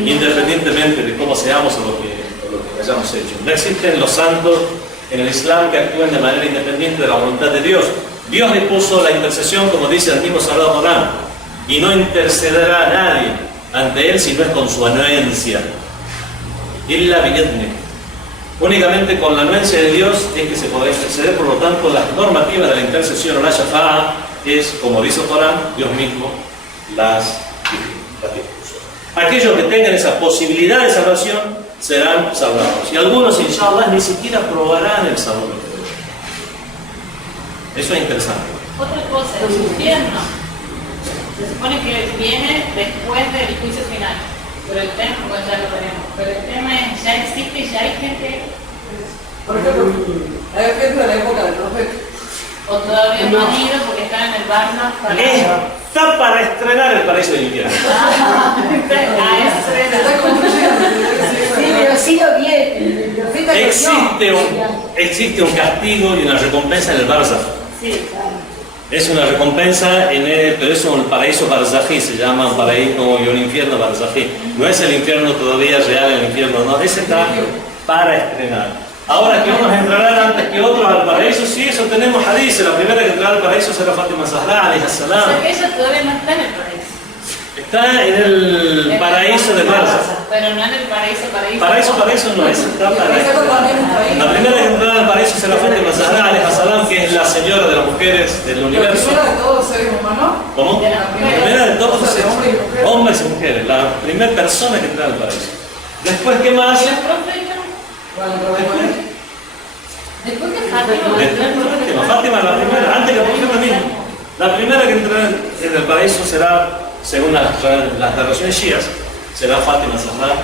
independientemente de cómo seamos o lo que hayamos hecho. No existen los santos en el Islam que actúen de manera independiente de la voluntad de Dios. Dios dispuso la intercesión, como dice el mismo Sagrado Corán, y no intercederá a nadie ante él si no es con su anuencia. Illa bi'idhnih. Únicamente con la anuencia de Dios es que se podrá interceder. Por lo tanto, las normativas de la intercesión o la shafa'a es, como dice el Corán, Dios mismo las dispuso. Aquellos que tengan esa posibilidad de salvación serán salvados. Y algunos, inshallah, ni siquiera probarán el sabor de Dios. Eso es interesante. Otra cosa, el infierno se supone que viene después del juicio final, pero el tema, pues ya lo veremos, pero el tema es, ya existe, ya hay gente, Por ejemplo, hay gente de la época del profeta. o todavía no han ido porque están en el Barna para... Está para estrenar el paraíso del infierno. Se está construyendo. Sí, pero sí lo viene. El profeta Existe un castigo y una recompensa en el Barzakh. Sí, claro. Es una recompensa, pero es un paraíso barzají, se llama un paraíso y un infierno barzají. No es el infierno todavía real, el infierno no, ese está para estrenar. Ahora que unos entrarán antes que otros al paraíso, sí, eso tenemos hadices. La primera que entrará al paraíso será Fátima Zahra, alayhi O salam. sea que ella todavía no está en el paraíso. Está en el paraíso de Barzakh. Pero no en el paraíso. Paraíso no es, está para estrenar. La primera que entrará al paraíso será Fátima Zahra, alayhi salam, que es la señora de las mujeres del La universo. primera de todos los seres humanos. ¿Cómo? De La las primera de todos los O sea, de seres, hombres y mujeres. hombres y mujeres, la primera persona que entra al paraíso. Después, ¿qué más? ¿Y los profetas? Después de Fátima. Fátima, la primera, antes que el profeta mismo. La primera que entrará en el paraíso será según las narraciones shias, será Fátima Zahra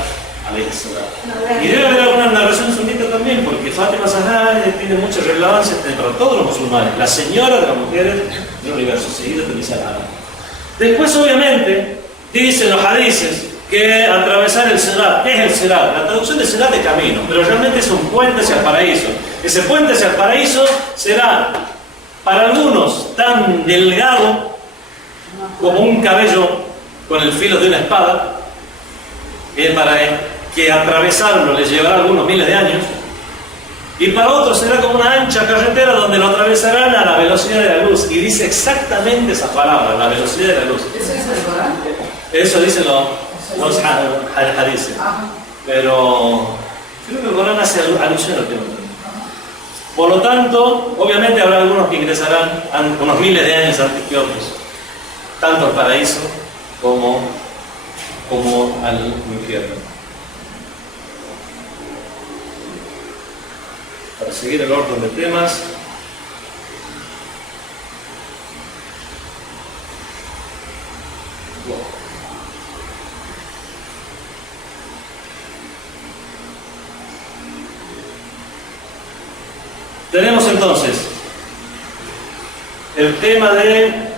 alayhi salam. Y debe haber alguna narración sunita también, porque Fátima Zahra tiene mucha relevancia para todos los musulmanes, la señora de las mujeres del universo, seguida de Zahra. Después, obviamente, dicen los hadices que atravesar el Sirat, ¿qué es el Sirat? La traducción de Sirat es camino, pero realmente es un puente hacia el paraíso. Ese puente hacia el paraíso será para algunos tan delgado como un cabello con el filo de una espada, para que atravesarlo les llevará algunos miles de años, y para otros será como una ancha carretera donde lo atravesarán a la velocidad de la luz, y dice exactamente esa palabra, la velocidad de la luz. ¿Eso es el Corán? Eso dicen los hadices, pero creo que el Corán hace alusión al tema. Por lo tanto, obviamente habrá algunos que ingresarán unos miles de años antes que otros, tanto al paraíso como al infierno. Para seguir el orden de temas, tenemos entonces el tema de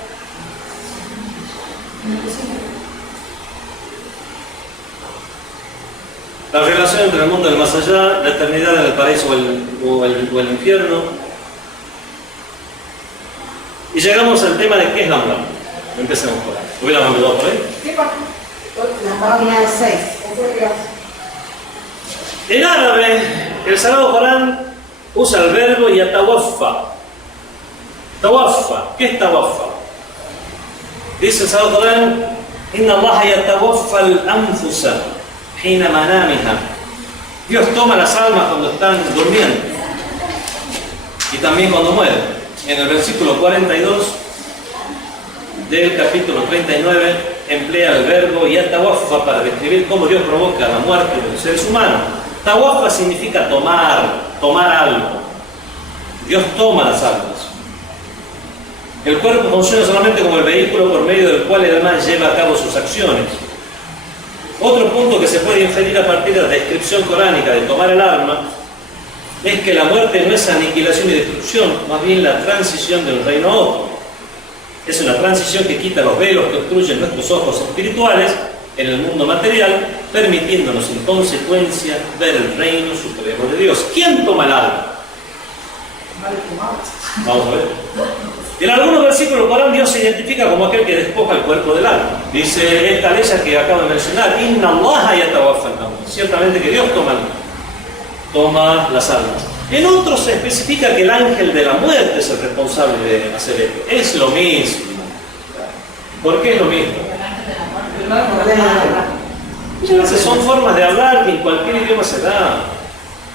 la relación entre el mundo del más allá, la eternidad en el paraíso o el infierno. Y llegamos al tema de qué es la muerte. Empecemos por ahí. ¿Hubiéramos empezado por ahí? ¿Qué parte? La página 6. En árabe, el Sagrado Corán usa el verbo yatawaffa. Tawaffa. ¿Qué es tawaffa? Dice el Sagrado Corán: Inna Allah yatawaffa al-anfusa hina manamiha. Dios toma las almas cuando están durmiendo y también cuando mueren. En el versículo 42 del capítulo 39 emplea el verbo yatawaffa para describir cómo Dios provoca la muerte de los seres humanos. Tawaffa significa tomar algo. Dios toma las almas. El cuerpo funciona solamente como el vehículo por medio del cual el alma lleva a cabo sus acciones. Otro punto que se puede inferir a partir de la descripción coránica de tomar el alma es que la muerte no es aniquilación y destrucción, más bien la transición de un reino a otro. Es una transición que quita los velos que obstruyen nuestros ojos espirituales en el mundo material, permitiéndonos en consecuencia ver el reino supremo de Dios. ¿Quién toma el alma? Vamos a ver. En algunos versículos del Corán Dios se identifica como aquel que despoja el cuerpo del alma. Dice esta ley que acabo de mencionar: Inna Allah yatawaffa al-anfus. Ciertamente que Dios toma las almas. En otros se especifica que el ángel de la muerte es el responsable de hacer esto. Es lo mismo. ¿Por qué es lo mismo? Muchas veces son formas de hablar que en cualquier idioma se da.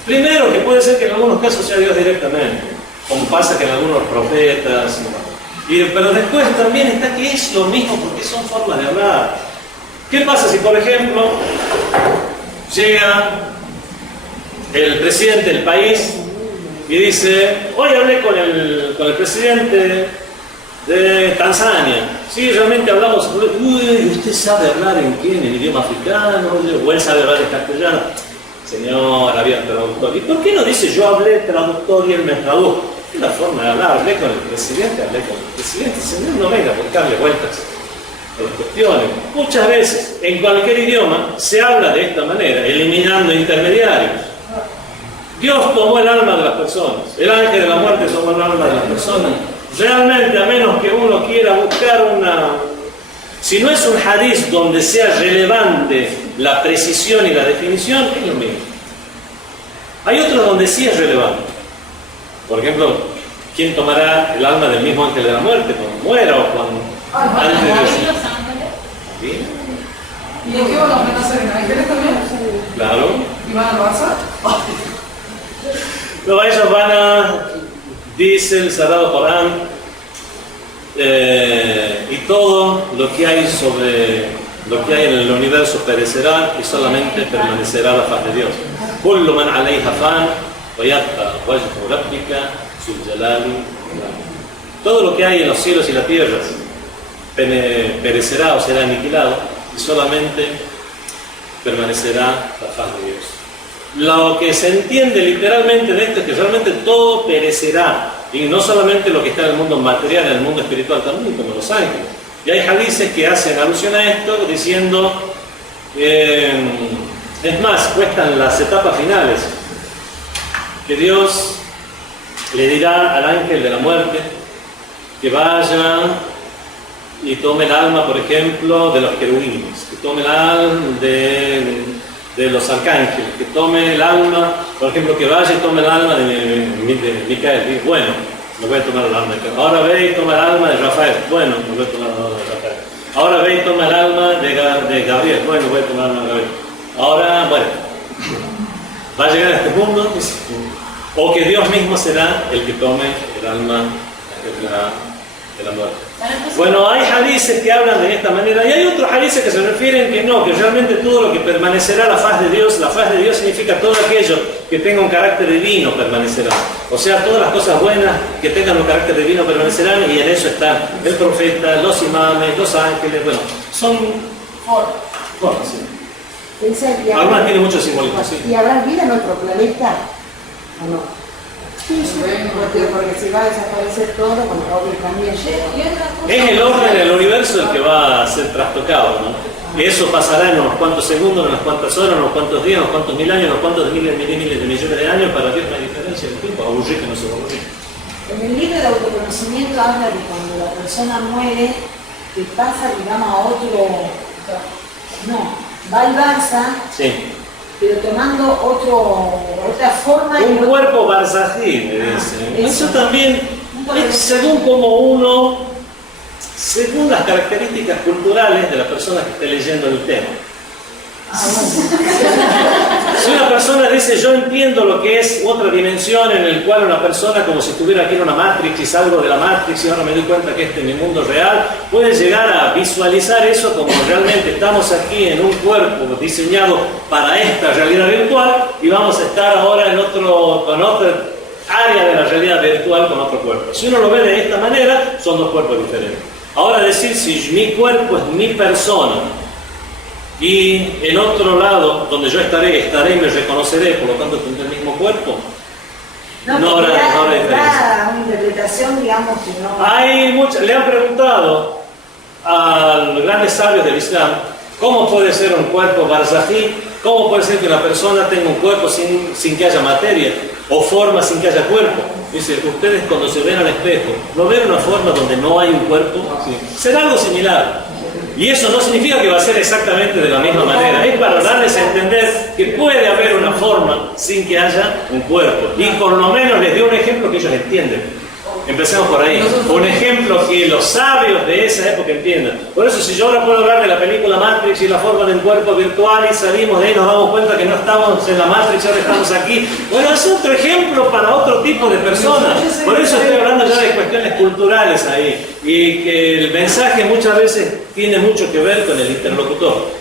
Primero, que puede ser que en algunos casos sea Dios directamente, como pasa que en algunos profetas. Pero después también está que es lo mismo porque son formas de hablar. ¿Qué pasa si, por ejemplo, llega el presidente del país y dice: hoy hablé con el presidente de Tanzania? Sí, realmente hablamos. Uy, ¿usted sabe hablar en qué? ¿En el idioma africano? ¿O él sabe hablar en castellano? Señor, había traductor. ¿Y por qué no dice yo hablé traductor y él me tradujo? Es la forma de hablar. Hablé con el presidente. Señor, no venga a buscarle vueltas a las cuestiones. Muchas veces, en cualquier idioma, se habla de esta manera, eliminando intermediarios. Dios tomó el alma de las personas. El ángel de la muerte tomó el alma de las personas. Realmente, a menos que uno quiera buscar si no es un hadiz donde sea relevante la precisión y la definición, es lo mismo. Hay otros donde sí es relevante. Por ejemplo, ¿quién tomará el alma del mismo ángel de la muerte cuando muera o cuando antes de Los ángeles. ¿Sí? ¿Y en qué van a amenazar en ángeles también? Claro. ¿Y van al Barça? Luego ellos van dice el Sagrado Corán, y todo lo que hay en el universo perecerá y solamente permanecerá la faz de Dios. Kullu man alayha fan wa yabqa wajhu rabbika zul jalali. Todo lo que hay en los cielos y la tierra perecerá o será aniquilado y solamente permanecerá la faz de Dios. Lo que se entiende literalmente de esto es que realmente todo perecerá, y no solamente lo que está en el mundo material, en el mundo espiritual también, como los ángeles. Y hay hadices que hacen alusión a esto diciendo, es más, cuestan las etapas finales, que Dios le dirá al ángel de la muerte que vaya y tome el alma, por ejemplo, de los querubines, que tome el alma de los arcángeles, que tome el alma, por ejemplo, que vaya y tome el alma de Micael. Y bueno, me voy a tomar el alma de Micael. Ahora ve y toma el alma de Rafael. Bueno, me voy a tomar el alma de Rafael. Ahora ve y toma el alma de Gabriel. Bueno, voy a tomar el alma de Gabriel. Ahora, bueno, va a llegar a este mundo, o que Dios mismo será el que tome el alma de la muerte. Bueno, hay hadices que hablan de esta manera y hay otros hadices que se refieren que no, que realmente todo lo que permanecerá la faz de Dios significa todo aquello que tenga un carácter divino permanecerá. O sea, todas las cosas buenas que tengan un carácter divino permanecerán, y en eso están el profeta, los imames, los ángeles, bueno, son formas, sí. Algunas tienen mucho simbolismo, sí. ¿Y habrá vida en otro planeta o no? Porque si va a desaparecer todo, bueno, obvio también. Es el orden del universo el que va a ser trastocado, ¿no? Y eso pasará en unos cuantos segundos, en unas cuantas horas, en unos cuantos días, en unos cuantos mil años, en unos cuantos miles de millones de años. Para Dios no hay diferencia de tiempo. Aburrir que no se va a aburrir. En el libro de autoconocimiento habla de cuando la persona muere, que pasa, digamos, a otro. No, va al Barça. Sí. Pero tomando otra forma. Un cuerpo barzají, me dicen. Eso también es según como uno, según las características culturales de la persona que esté leyendo el tema. Si una persona dice, yo entiendo lo que es otra dimensión en el cual una persona, como si estuviera aquí en una Matrix y salgo de la Matrix y ahora me doy cuenta que este es mi mundo real, puede llegar a visualizar eso como realmente estamos aquí en un cuerpo diseñado para esta realidad virtual y vamos a estar ahora con otra área de la realidad virtual con otro cuerpo. Si uno lo ve de esta manera, son dos cuerpos diferentes. Ahora decir, si mi cuerpo es mi persona, y en otro lado, donde yo estaré y me reconoceré, por lo tanto tendré el mismo cuerpo. No habrá diferencia. Una interpretación, digamos, que no. Le han preguntado a los grandes sabios del Islam, ¿cómo puede ser un cuerpo barzají? ¿Cómo puede ser que una persona tenga un cuerpo sin que haya materia? O forma sin que haya cuerpo. Dice, ustedes cuando se ven al espejo, ¿no ven una forma donde no hay un cuerpo? Sí. Será algo similar. Y eso no significa que va a ser exactamente de la misma manera. Es para darles a entender que puede haber una forma sin que haya un cuerpo. Y por lo menos les dio un ejemplo que ellos entienden. Empecemos por ahí. Un ejemplo que los sabios de esa época entiendan. Por eso, si yo ahora puedo hablar de la película Matrix y la forma de un cuerpo virtual y salimos de ahí, nos damos cuenta que no estamos en la Matrix, ahora estamos aquí. Bueno, es otro ejemplo para otro tipo de personas. Por eso estoy hablando ya de cuestiones culturales ahí. Y que el mensaje muchas veces tiene mucho que ver con el interlocutor.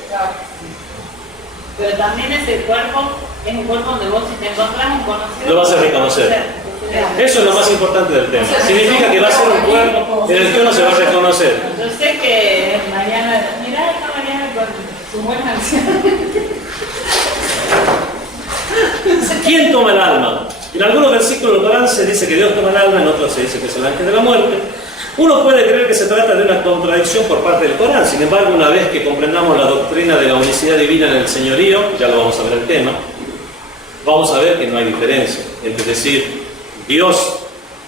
Pero también ese cuerpo es un cuerpo donde vos, si te encontrás un conocido, lo vas a reconocer. Eso es lo más importante del tema. Significa que va a ser un cuerpo en el que uno se va a reconocer. Yo sé que Mariana, mirá esta Mariana con su buena anciana. ¿Quién toma el alma? En algunos versículos del Corán se dice que Dios toma el alma, en otros se dice que es el ángel de la muerte. Uno puede creer que se trata de una contradicción por parte del Corán. Sin embargo, una vez que comprendamos la doctrina de la unicidad divina en el señorío, ya lo vamos a ver el tema, vamos a ver que no hay diferencia entre decir Dios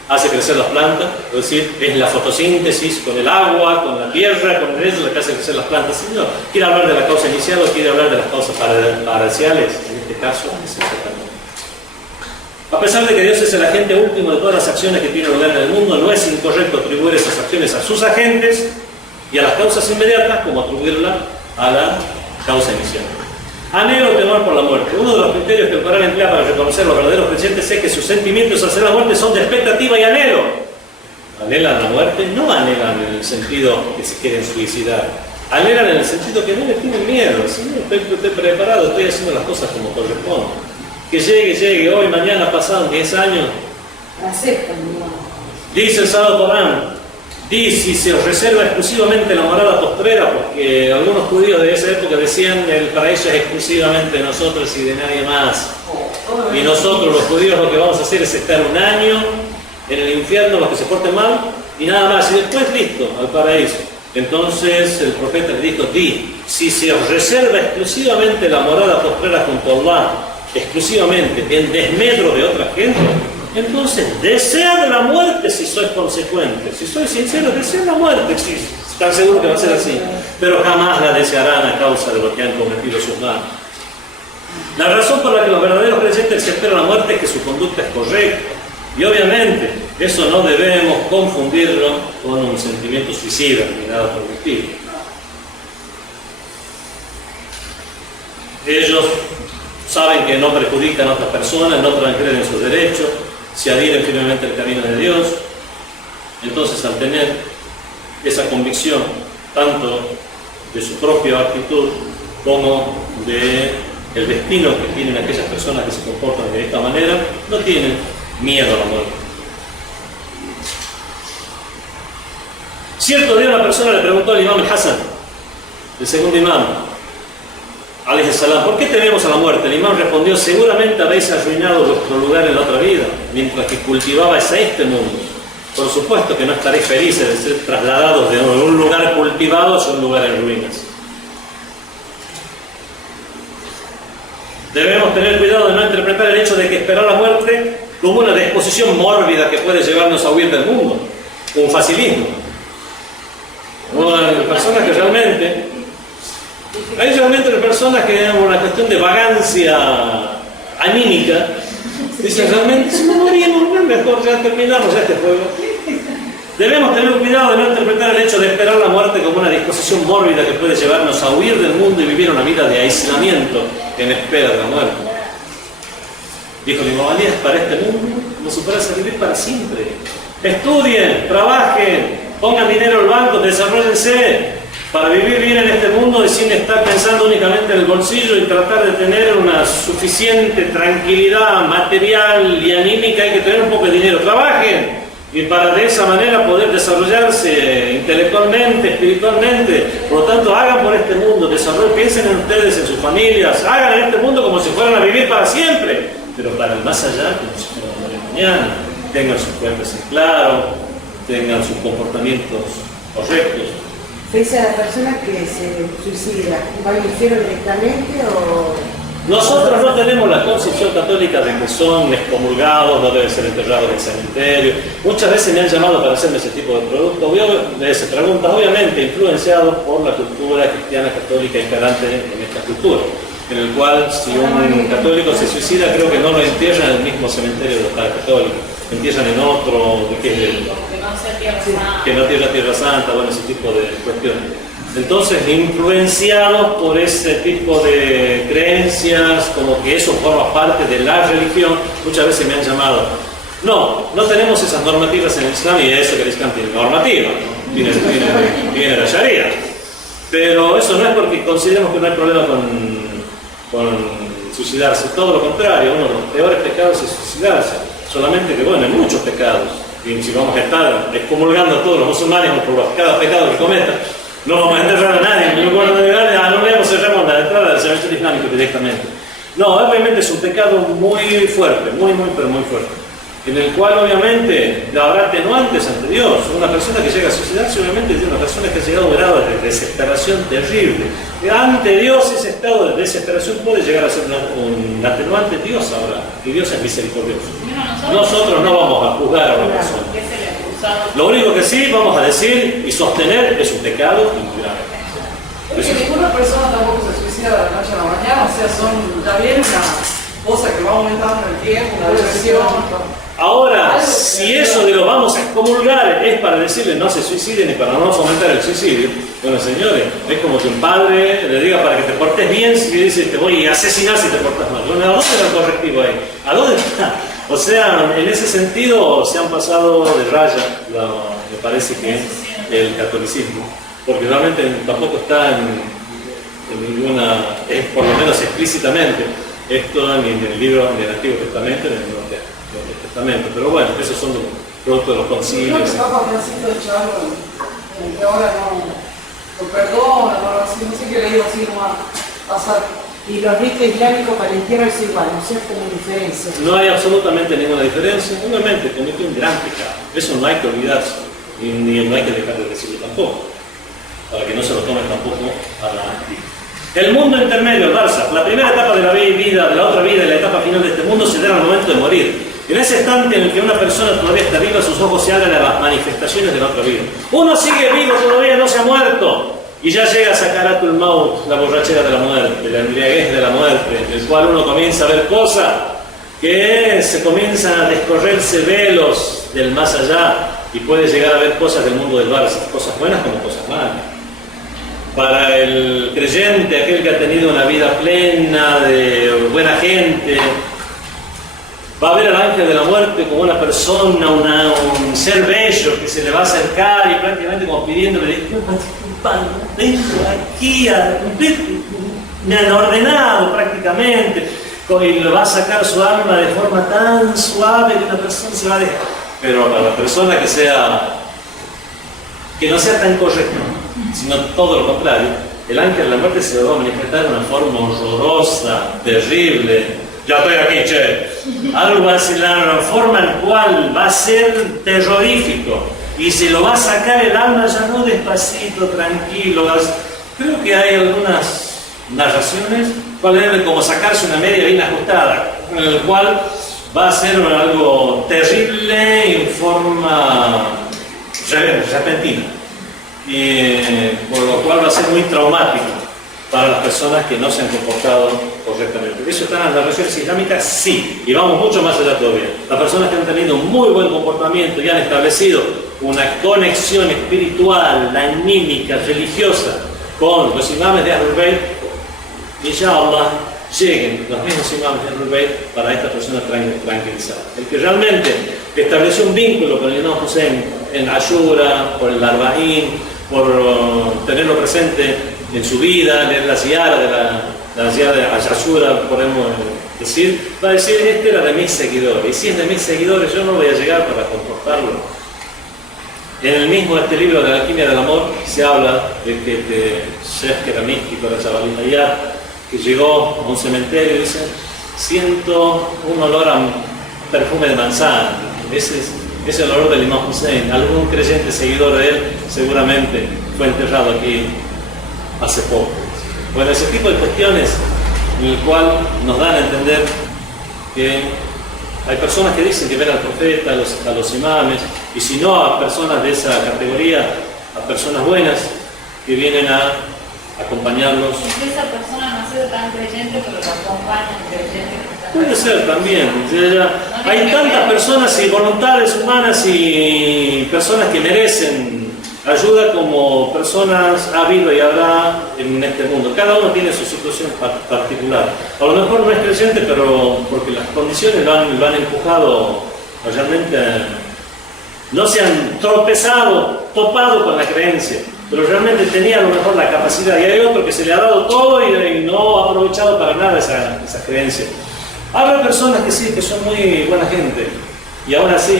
hace crecer las plantas, es decir, es la fotosíntesis con el agua, con la tierra, con eso lo que hace crecer las plantas. Señor, ¿quiere hablar de la causa inicial o quiere hablar de las causas parciales? En este caso, es exactamente. A pesar de que Dios es el agente último de todas las acciones que tienen lugar en el mundo, no es incorrecto atribuir esas acciones a sus agentes y a las causas inmediatas como atribuirla a la causa inicial. Anhelo o temor por la muerte. Uno de los criterios que el Corán emplea para reconocer a los verdaderos creyentes es que sus sentimientos hacia la muerte son de expectativa y anhelo. ¿Anhelan la muerte? No anhelan en el sentido que se quieren suicidar. Anhelan en el sentido que no les tienen miedo. Señor, estoy preparado, estoy haciendo las cosas como corresponde. Que llegue hoy, mañana, pasado, 10 años. Aceptan, Dice el Sagrado Corán, di si se os reserva exclusivamente la morada postrera, porque algunos judíos de esa época decían el paraíso es exclusivamente de nosotros y de nadie más. Y nosotros los judíos lo que vamos a hacer es estar un año en el infierno, los que se porten mal, y nada más, y después listo, al paraíso. Entonces el profeta le dijo, di, si se os reserva exclusivamente la morada postrera junto a Allah, exclusivamente en desmedro de otra gente, entonces desead la muerte si sois consecuentes. Si sois sinceros, desead la muerte, si están seguros que va a ser así. Pero jamás la desearán a causa de lo que han cometido sus manos. La razón por la que los verdaderos creyentes se esperan la muerte es que su conducta es correcta. Y obviamente, eso no debemos confundirlo con un sentimiento suicida ni nada por el estilo. Ellos saben que no perjudican a otras personas, no transgreden sus derechos, se adhieren firmemente al camino de Dios. Entonces, al tener esa convicción, tanto de su propia actitud como del destino que tienen aquellas personas que se comportan de esta manera, no tienen miedo a la muerte. Cierto día una persona le preguntó al imam al-Hasan, el segundo imam, alayhi salam, ¿por qué tememos a la muerte? El imam respondió, seguramente habéis arruinado vuestro lugar en la otra vida, mientras que cultivabais a este mundo. Por supuesto que no estaréis felices de ser trasladados de un lugar cultivado a un lugar en ruinas. Debemos tener cuidado de no interpretar el hecho de que esperar la muerte como una disposición mórbida que puede llevarnos a huir del mundo, un facilismo. Hay personas que realmente, una cuestión de vagancia anímica, dicen realmente, si no morimos, mejor ya terminamos este juego. Debemos tener cuidado de no interpretar el hecho de esperar la muerte como una disposición mórbida que puede llevarnos a huir del mundo y vivir una vida de aislamiento en espera de la muerte. Dijo el imam Ali, para este mundo no superas a vivir para siempre. Estudien, trabajen, pongan dinero al banco, desarróllense para vivir bien en este mundo y sin estar pensando únicamente en el bolsillo y tratar de tener una suficiente tranquilidad material y anímica. Hay que tener un poco de dinero. Trabajen y para de esa manera poder desarrollarse intelectualmente, espiritualmente. Por lo tanto, hagan por este mundo, desarrollen, piensen en ustedes, en sus familias, hagan en este mundo como si fueran a vivir para siempre, pero para el más allá, como si fueran a morir mañana. Tengan sus cuentas en claro, tengan sus comportamientos correctos. ¿Pese a la persona que se suicida, va al infierno directamente o...? Nosotros no tenemos la concepción católica de que son excomulgados, no deben ser enterrados en el cementerio. Muchas veces me han llamado para hacerme ese tipo de preguntas, obviamente influenciados por la cultura cristiana católica imperante en esta cultura, en el cual si un católico se suicida, creo que no lo entierran en el mismo cementerio de los padres católicos, entierran en otro, que no tierra Tierra Santa, bueno, ese tipo de cuestiones. Entonces, influenciados por ese tipo de creencias, como que eso forma parte de la religión, muchas veces me han llamado. No tenemos esas normativas en el Islam, y eso que el Islam tiene normativa, ¿no? Tiene la Sharia. Pero eso no es porque consideramos que no hay problema con suicidarse, todo lo contrario, uno de los peores pecados es suicidarse. Solamente que, bueno, hay muchos pecados, y si vamos a estar excomulgando a todos los musulmanes por cada pecado que cometan, no vamos a enterrar a nadie, no cerramos la entrada del cementerio islámico directamente. No, obviamente es un pecado muy fuerte, muy fuerte, en el cual obviamente habrá atenuantes ante Dios. Una persona que llega a suicidarse obviamente es una persona que ha llegado a un grado de desesperación terrible. Ante Dios ese estado de desesperación puede llegar a ser un atenuante. Dios sabrá, y Dios es misericordioso. Nosotros no vamos a juzgar a una persona. Lo único que sí vamos a decir y sostener es un pecado incurable. Porque ninguna persona tampoco se suicida de la noche a la mañana, o sea, ya viene una cosa que va aumentando en el tiempo, una depresión. Ahora, si eso de lo vamos a excomulgar es para decirle no se suiciden y para no fomentar el suicidio, bueno, señores, es como que un padre le diga para que te portes bien, si le dice te voy a asesinar si te portas mal. Bueno, ¿a dónde está el correctivo ahí? ¿A dónde está? O sea, en ese sentido se han pasado de raya, me parece que el catolicismo, porque realmente tampoco está en ninguna, por lo menos explícitamente, esto ni en el libro, ni en el Antiguo Testamento, ni en el Nuevo Testamento. Pero bueno, esos son producto de los Creo concilios. que Papa Francisco de Chavo, en el que ahora no lo perdona, no, no sé qué le iba así, no va a pasar. Y los ritos islámicos para el entierro es igual, ¿no es cierto? No hay diferencia. No hay absolutamente ninguna diferencia. Obviamente cometió un gran pecado. Eso no hay que olvidarse. Ni no hay que dejar de decirlo tampoco. Para que no se lo tomen tampoco a la antigua. El mundo intermedio, el Barça, la primera etapa de la vida, de la otra vida y la etapa final de este mundo se da al momento de morir. En ese instante en el que una persona todavía está viva, sus ojos se abren a las manifestaciones de la otra vida. Uno sigue vivo, todavía no se ha muerto. Y ya llega a Sakaratul Maut, la borrachera de la muerte, la embriaguez de la muerte, en el cual uno comienza a ver cosas que se comienzan a descorrerse velos del más allá y puede llegar a ver cosas del mundo del Barça, cosas buenas como cosas malas. Para el creyente, aquel que ha tenido una vida plena de buena gente, va a ver al ángel de la muerte como una persona, un ser bello que se le va a acercar y prácticamente como pidiéndole disculpas, vengo aquí a cumplir, me han ordenado prácticamente, y le va a sacar su alma de forma tan suave que una persona se va a dejar. Pero para la persona que no sea tan correcta, sino todo lo contrario, el ángel de la muerte se lo va a manifestar de una forma horrorosa, terrible. Ya estoy aquí, che. Algo así, la forma en cual va a ser terrorífico y se lo va a sacar el alma ya no despacito, tranquilo. Creo que hay algunas narraciones cuál es como sacarse una media bien ajustada, en el cual va a ser algo terrible en forma repentina, y por lo cual va a ser muy traumático para las personas que no se han comportado correctamente. ¿Eso está en las narraciones islámicas? Sí, y vamos mucho más allá todavía. Las personas que han tenido muy buen comportamiento y han establecido una conexión espiritual, anímica, religiosa con los imames de Ahlul Bayt, inshallah, lleguen los mismos imames de Ahlul Bayt para esta persona tranquilizada. El que realmente estableció un vínculo con el imam Hussein en Ashura, por el Arba'ín, por tenerlo presente en su vida, leer la ziyara de Ashura, podemos decir, va a decir, este era de mis seguidores, y si es de mis seguidores yo no voy a llegar para comportarlo. En el mismo libro de la alquimia del amor se habla de que Sheikh que era místico de Jabal Hayyat, que llegó a un cementerio y dice, siento un olor a perfume de manzana. Ese es el olor del imam Hussein. Algún creyente seguidor de él seguramente fue enterrado aquí hace poco. Bueno, ese tipo de cuestiones en el cual nos dan a entender que hay personas que dicen que ven al profeta, a los imames, y si no a personas de esa categoría, a personas buenas que vienen a acompañarlos. Y que esa persona no ha sido tan creyente, pero lo acompaña creyente. Puede ser también. Hay tantas personas y voluntades humanas y personas que merecen ayuda como personas ha habido y habrá en este mundo. Cada uno tiene su situación particular. A lo mejor no es creyente, pero porque las condiciones lo han empujado a realmente no se han topado con la creencia, pero realmente tenía a lo mejor la capacidad, y hay otro que se le ha dado todo y no ha aprovechado para nada esa creencia. Habrá personas que sí, que son muy buena gente, y aún así,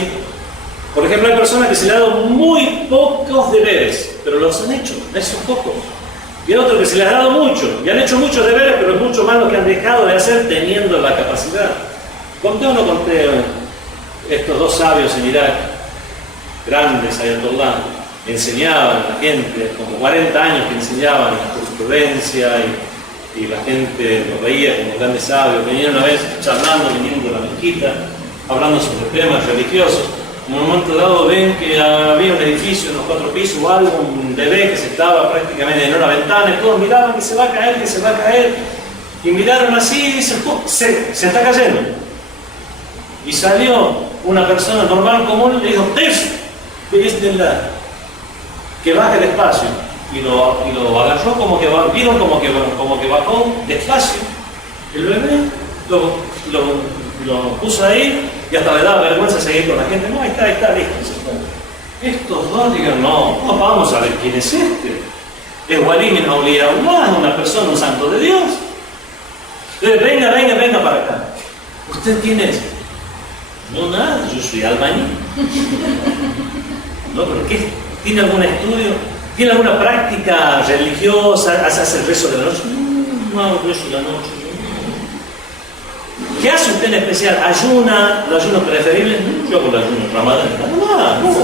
por ejemplo, hay personas que se le han dado muy pocos deberes, pero los han hecho, esos pocos. Y hay otros que se les ha dado mucho, y han hecho muchos deberes, pero es mucho más lo que han dejado de hacer teniendo la capacidad. ¿Conté o no conté estos dos sabios en Irak, grandes ayatollah, enseñaban a la gente, como 40 años que enseñaban la jurisprudencia y la gente los veía como grandes sabios, venían una vez charlando, viniendo de la mezquita, hablando sobre temas religiosos. En un momento dado ven que había un edificio, unos 4 pisos o algo, un bebé que se estaba prácticamente en una ventana y todos miraban que se va a caer, y miraron así y dicen, se está cayendo. Y salió una persona normal, común, y le dijo, que baje despacio. Y lo agarró como que vieron como que bajó despacio. El bebé lo puso ahí y hasta le daba vergüenza seguir con la gente. No, ahí está, listo. Estos dos digan, no, vamos a ver quién es este. Es Wali min Awliya Allah, una persona, un santo de Dios. Entonces, venga para acá. ¿Usted quién es? No, nada, yo soy albañil. No, pero ¿qué? ¿Tiene algún estudio? ¿Tiene alguna práctica religiosa? ¿Hace el rezo de la noche? No hago el rezo de la noche. ¿Qué hace usted en especial? ¿Ayuna? ¿El ayuno preferible? No, yo hago el ayuno ramadán. Nada, no.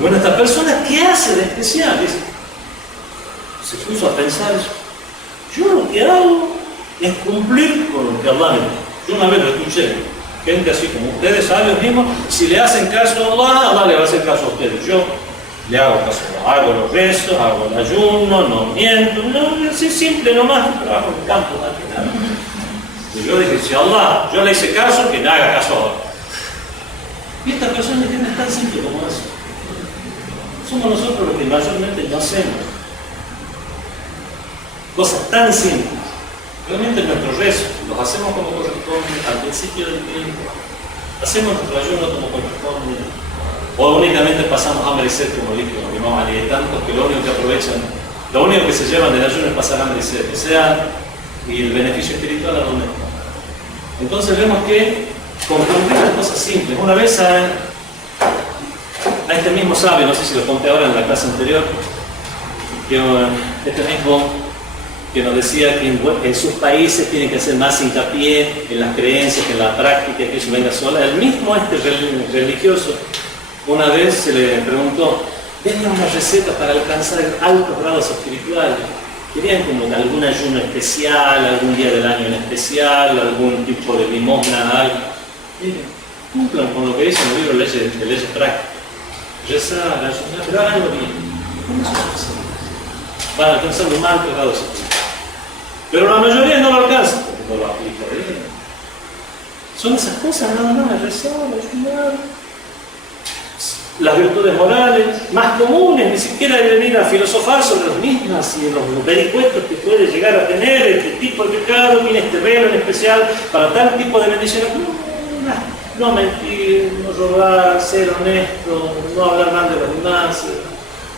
Bueno, esta persona, ¿qué hace de especial? Se puso a pensar, yo lo que hago es cumplir con lo que Allah me dijo. Yo una vez lo escuché, gente así como ustedes, sabios mismos, si le hacen caso a Allah, Allah le va a hacer caso a ustedes. Yo le hago caso a Allah, hago los rezos, hago el ayuno, no miento, no, así simple nomás, trabajo en el campo, más que nada. Y yo dije, si Allah, yo le hice caso, que le haga caso a Allah. Y esta persona es tan simple como eso. Somos nosotros los que mayormente no hacemos cosas tan simples. Realmente nuestros rezos los hacemos como corresponde al principio del tiempo. Hacemos nuestro ayuno como corresponde. O únicamente pasamos hambre y sed como dijo el Imam Ali. Hay tantos que lo único que aprovechan, lo único que se llevan del ayuno es pasar hambre y sed. O sea, y el beneficio espiritual a dónde está. Entonces vemos que comprender las cosas simples. Una vez a este mismo sabio, no sé si lo conté ahora en la clase anterior, que este mismo que nos decía que en sus países tienen que hacer más hincapié en las creencias, que en la práctica, que eso venga sola. El mismo religioso, una vez se le preguntó, denme una receta para alcanzar altos grados espirituales. Querían como algún ayuno especial, algún día del año en especial, algún tipo de limosna, algo. Miren, cumplan con lo que dicen los libros de leyes prácticas. Rezar, ayunar, pero háganlo bien. ¿Cómo eso sucede? Van a alcanzar un alto grado espiritual. Pero la mayoría no lo alcanza, porque no lo aplica bien. Son esas cosas nada más, rezar, ayunar. Las virtudes morales más comunes, ni siquiera hay que venir a filosofar sobre las mismas y los vericuetos que puede llegar a tener este tipo de pecado, tiene este velo en especial para tal tipo de bendiciones. No mentir, no robar, ser honesto, no hablar mal de los demás.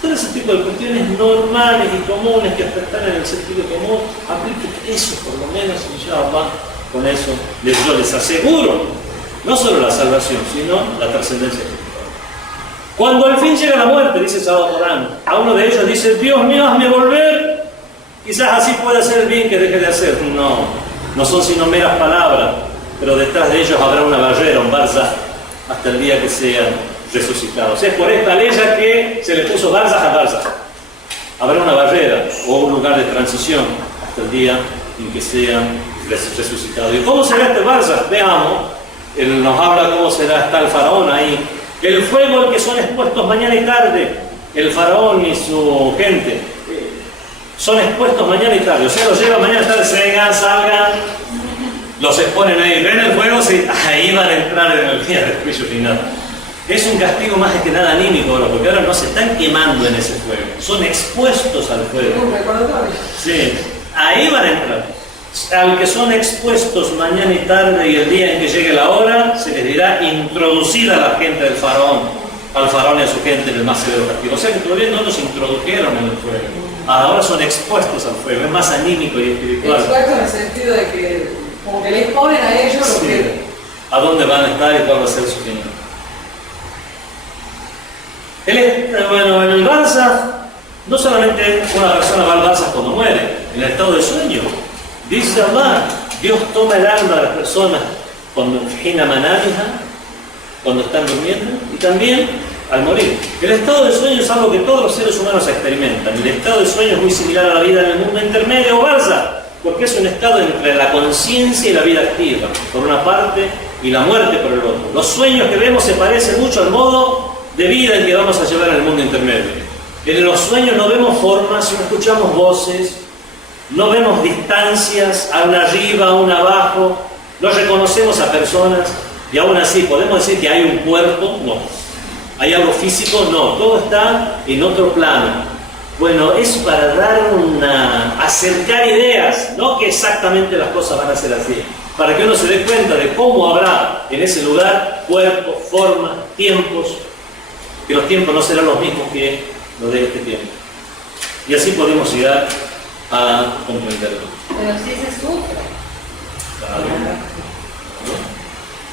Todo ese tipo de cuestiones normales y comunes que están en el sentido común, apliquen eso por lo menos, y ya va con eso. Yo les aseguro, no solo la salvación, sino la trascendencia espiritual. Cuando al fin llega la muerte, dice Sábado Corán, a uno de ellos dice, Dios mío, hazme volver, quizás así pueda hacer el bien que deje de hacer. No son sino meras palabras, pero detrás de ellos habrá una barrera, un barzah, hasta el día que sean resucitados. Es por esta ley que se le puso barzah a barzah. Habrá una barrera o un lugar de transición hasta el día en que sean resucitados. ¿Y cómo será este barzah? Veamos, él nos habla cómo será, está el faraón ahí. El fuego al que son expuestos mañana y tarde, el faraón y su gente, son expuestos mañana y tarde. O sea, los llevan mañana y tarde, salgan, los exponen ahí, ven el fuego, sí, ahí van a entrar en el día del juicio final. Es un castigo más que nada anímico, porque ahora no se están quemando en ese fuego, son expuestos al fuego. Sí, ahí van a entrar. Al que son expuestos mañana y tarde y el día en que llegue la hora, se les dirá introducir a la gente del faraón, al faraón y a su gente en el más severo castigo. O sea que todavía no los introdujeron en el fuego, ahora son expuestos al fuego, es más anímico y espiritual. Expuestos en el sentido de que como que les ponen a ellos lo que... ¿A dónde van a estar y cuál va a ser su final? Bueno, en el barzah, no solamente una persona va al barzah cuando muere, en el estado de sueño. Dice Allah, Dios toma el alma de las personas cuando están durmiendo y también al morir. El estado de sueño es algo que todos los seres humanos experimentan. El estado de sueño es muy similar a la vida en el mundo intermedio o barzah, porque es un estado entre la conciencia y la vida activa, por una parte, y la muerte por el otro. Los sueños que vemos se parecen mucho al modo de vida en que vamos a llevar en el mundo intermedio. En los sueños no vemos formas, no escuchamos voces, no vemos distancias, a una arriba, a una abajo, no reconocemos a personas y aún así, ¿podemos decir que hay un cuerpo? No. ¿Hay algo físico? No. Todo está en otro plano. Bueno, es para dar acercar ideas, no que exactamente las cosas van a ser así, para que uno se dé cuenta de cómo habrá en ese lugar cuerpo, forma, tiempos, que los tiempos no serán los mismos que los de este tiempo. Y así podemos llegar a comprenderlo. Pero sí se sufre. Claro.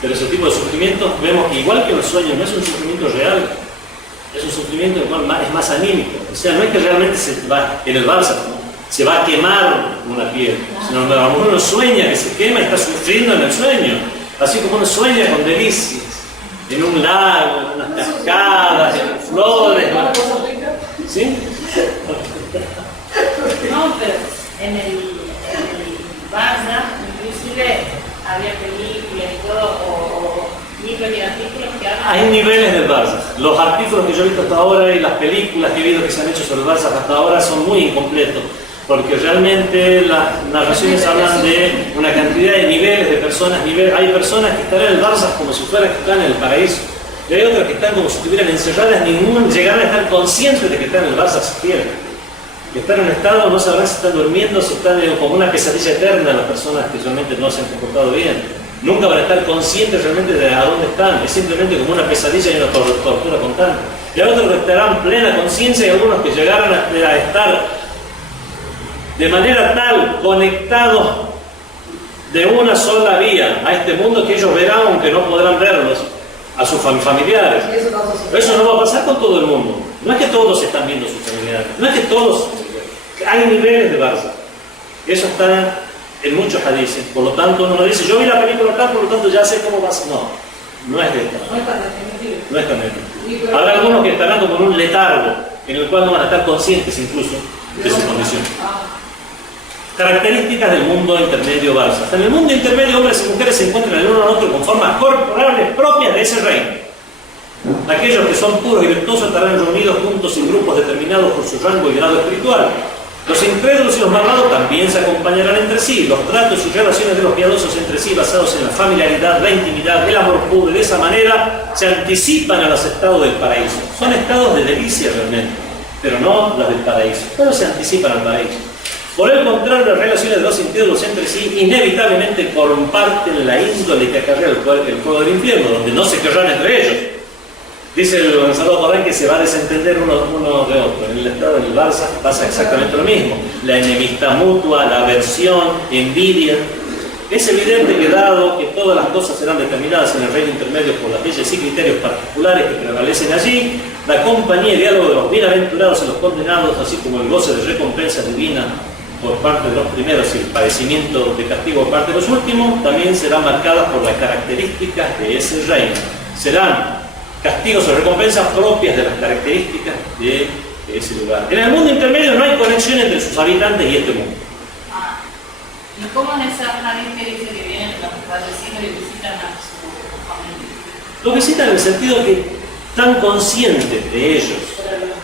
Pero ese tipo de sufrimientos vemos que igual que los sueños no es un sufrimiento real, es un sufrimiento igual es más anímico. O sea, no es que realmente se va, en el bálsamo, ¿no? Se va a quemar una piel, sino a lo mejor uno sueña que se quema y está sufriendo en el sueño, así como uno sueña con delicias, en un lago, en unas cascadas, en flores, ¿no? ¿Sí? No, pero en el Barça, inclusive había películas y todo, o libros y artículos que hablan. Hay niveles del Barça. Los artículos que yo he visto hasta ahora y las películas que he visto que se han hecho sobre el Barça hasta ahora son muy incompletos, porque realmente las narraciones hablan de una cantidad de niveles de personas. Hay personas que están en el Barça como si fueran que están en el paraíso, y hay otras que están como si estuvieran encerradas, ningún llegaran a estar conscientes de que están en el Barça siquiera. Que están en un estado, no sabrán si están durmiendo, si están como una pesadilla eterna las personas que realmente no se han comportado bien. Nunca van a estar conscientes realmente de a dónde están, es simplemente como una pesadilla y una tortura constante. Y hay otros que estarán plena conciencia y algunos que llegaron a estar de manera tal conectados de una sola vía a este mundo que ellos verán aunque no podrán verlos, a sus familiares. Eso no va a pasar con todo el mundo. No es que todos están viendo a sus familiares, no es que todos, hay niveles de Barça. Eso está en muchos hadices. Por lo tanto, uno no dice, yo vi la película acá, por lo tanto ya sé cómo va a ser. No es de esta. No es tan definitivo. Habrá algunos que estarán como en un letargo, en el cual no van a estar conscientes incluso de su condición. Características del mundo intermedio Barça. En el mundo intermedio, hombres y mujeres se encuentran el uno al otro con formas corporales propias de ese reino. Aquellos que son puros y virtuosos estarán reunidos juntos en grupos determinados por su rango y grado espiritual. Los incrédulos y los malvados también se acompañarán entre sí. Los tratos y relaciones de los piadosos entre sí, basados en la familiaridad, la intimidad, el amor puro, y de esa manera se anticipan a los estados del paraíso. Son estados de delicia realmente, pero no los del paraíso, pero se anticipan al paraíso. Por el contrario, las relaciones de los incrédulos entre sí inevitablemente comparten la índole que acarrea el fuego del infierno, donde no se querrán entre ellos. Dice el Gonzalo Corán que se va a desentender uno de otro. En el estado del Barça pasa exactamente lo mismo. La enemistad mutua, la aversión, envidia. Es evidente que dado que todas las cosas serán determinadas en el reino intermedio por las leyes y criterios particulares que prevalecen allí, la compañía y diálogo de los bienaventurados y los condenados, así como el goce de recompensa divina por parte de los primeros y el padecimiento de castigo por parte de los últimos, también serán marcadas por las características de ese reino. Serán castigos o recompensas propias de las características de ese lugar. En el mundo intermedio no hay conexión entre sus habitantes y este mundo. ¿Y cómo en esa hadith que dice que vienen los fallecidos y visitan a su familia? Lo visitan en el sentido que están conscientes de ellos,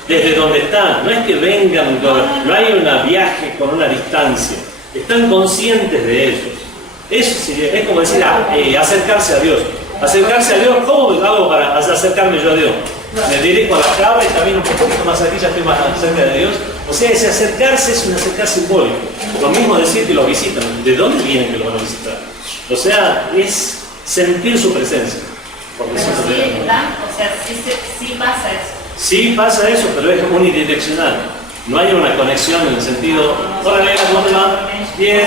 desde donde están. No es que vengan, no hay un viaje con una distancia. Están conscientes de ellos. Eso es como decir acercarse a Dios. Acercarse a Dios, ¿cómo hago para acercarme yo a Dios? Me dirijo a la cabra y también un poquito más aquí, ya estoy más cerca de Dios. O sea, ese acercarse es un acercarse simbólico. Lo mismo decir que lo visitan. ¿De dónde vienen que lo van a visitar? O sea, es sentir su presencia. Pero sí están, o sea, sí pasa eso. Sí pasa eso, pero es unidireccional. No hay una conexión en el sentido, hola Leila, ¿cómo te va? Bien.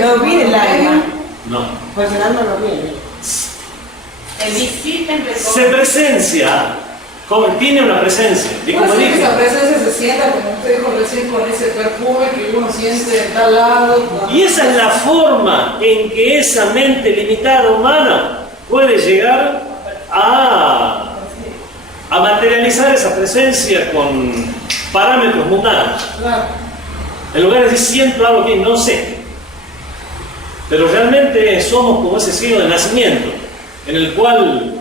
No viene la alma. No. Pues el alma no viene. Se presencia, tiene una presencia. Y como dije, esa presencia se sienta, como usted dijo recién, con ese perfume que uno siente en tal lado. y esa es la forma en que esa mente limitada humana puede llegar a materializar esa presencia con parámetros mundanos. Claro. En lugar de decir siento algo que no sé, pero realmente somos como ese signo de nacimiento, en el cual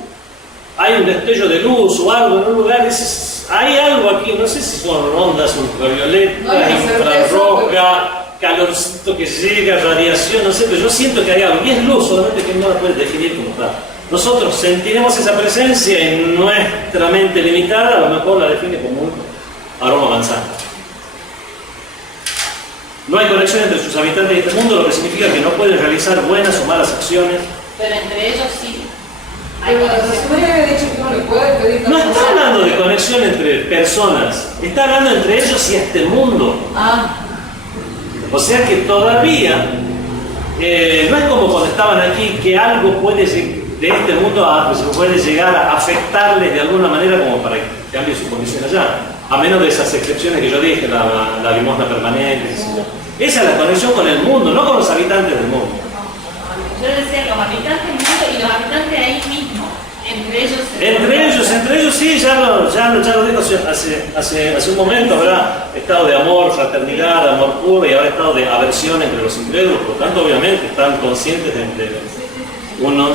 hay un destello de luz o algo en un lugar, dices, hay algo aquí, no sé si son ondas ultravioletas, infrarroja, calorcito que llega, radiación, no sé, pero yo siento que hay algo, y es luz, solamente que no la puedes definir como tal. Nosotros sentiremos esa presencia en nuestra mente limitada, a lo mejor la define como un aroma avanzante. No hay conexión entre sus habitantes y este mundo, lo que significa que no pueden realizar buenas o malas acciones. Pero entre ellos sí. Pero la historia había dicho que uno le puede pedir. No está hablando de conexión entre personas, está hablando entre ellos y este mundo. O sea que todavía no es como cuando estaban aquí, que algo puede de este mundo pues, puede llegar a afectarles de alguna manera como para que cambie su condición allá. A menos de esas excepciones que yo dije, la limosna permanente. Esa es la conexión con el mundo, no con los habitantes del mundo. Yo decía los habitantes del mundo y los habitantes ahí mismo, Entre ellos sí, ya lo dijo hace un momento, habrá estado de amor, fraternidad, de amor puro y habrá estado de aversión entre los incrédulos, por lo tanto obviamente están conscientes entre unos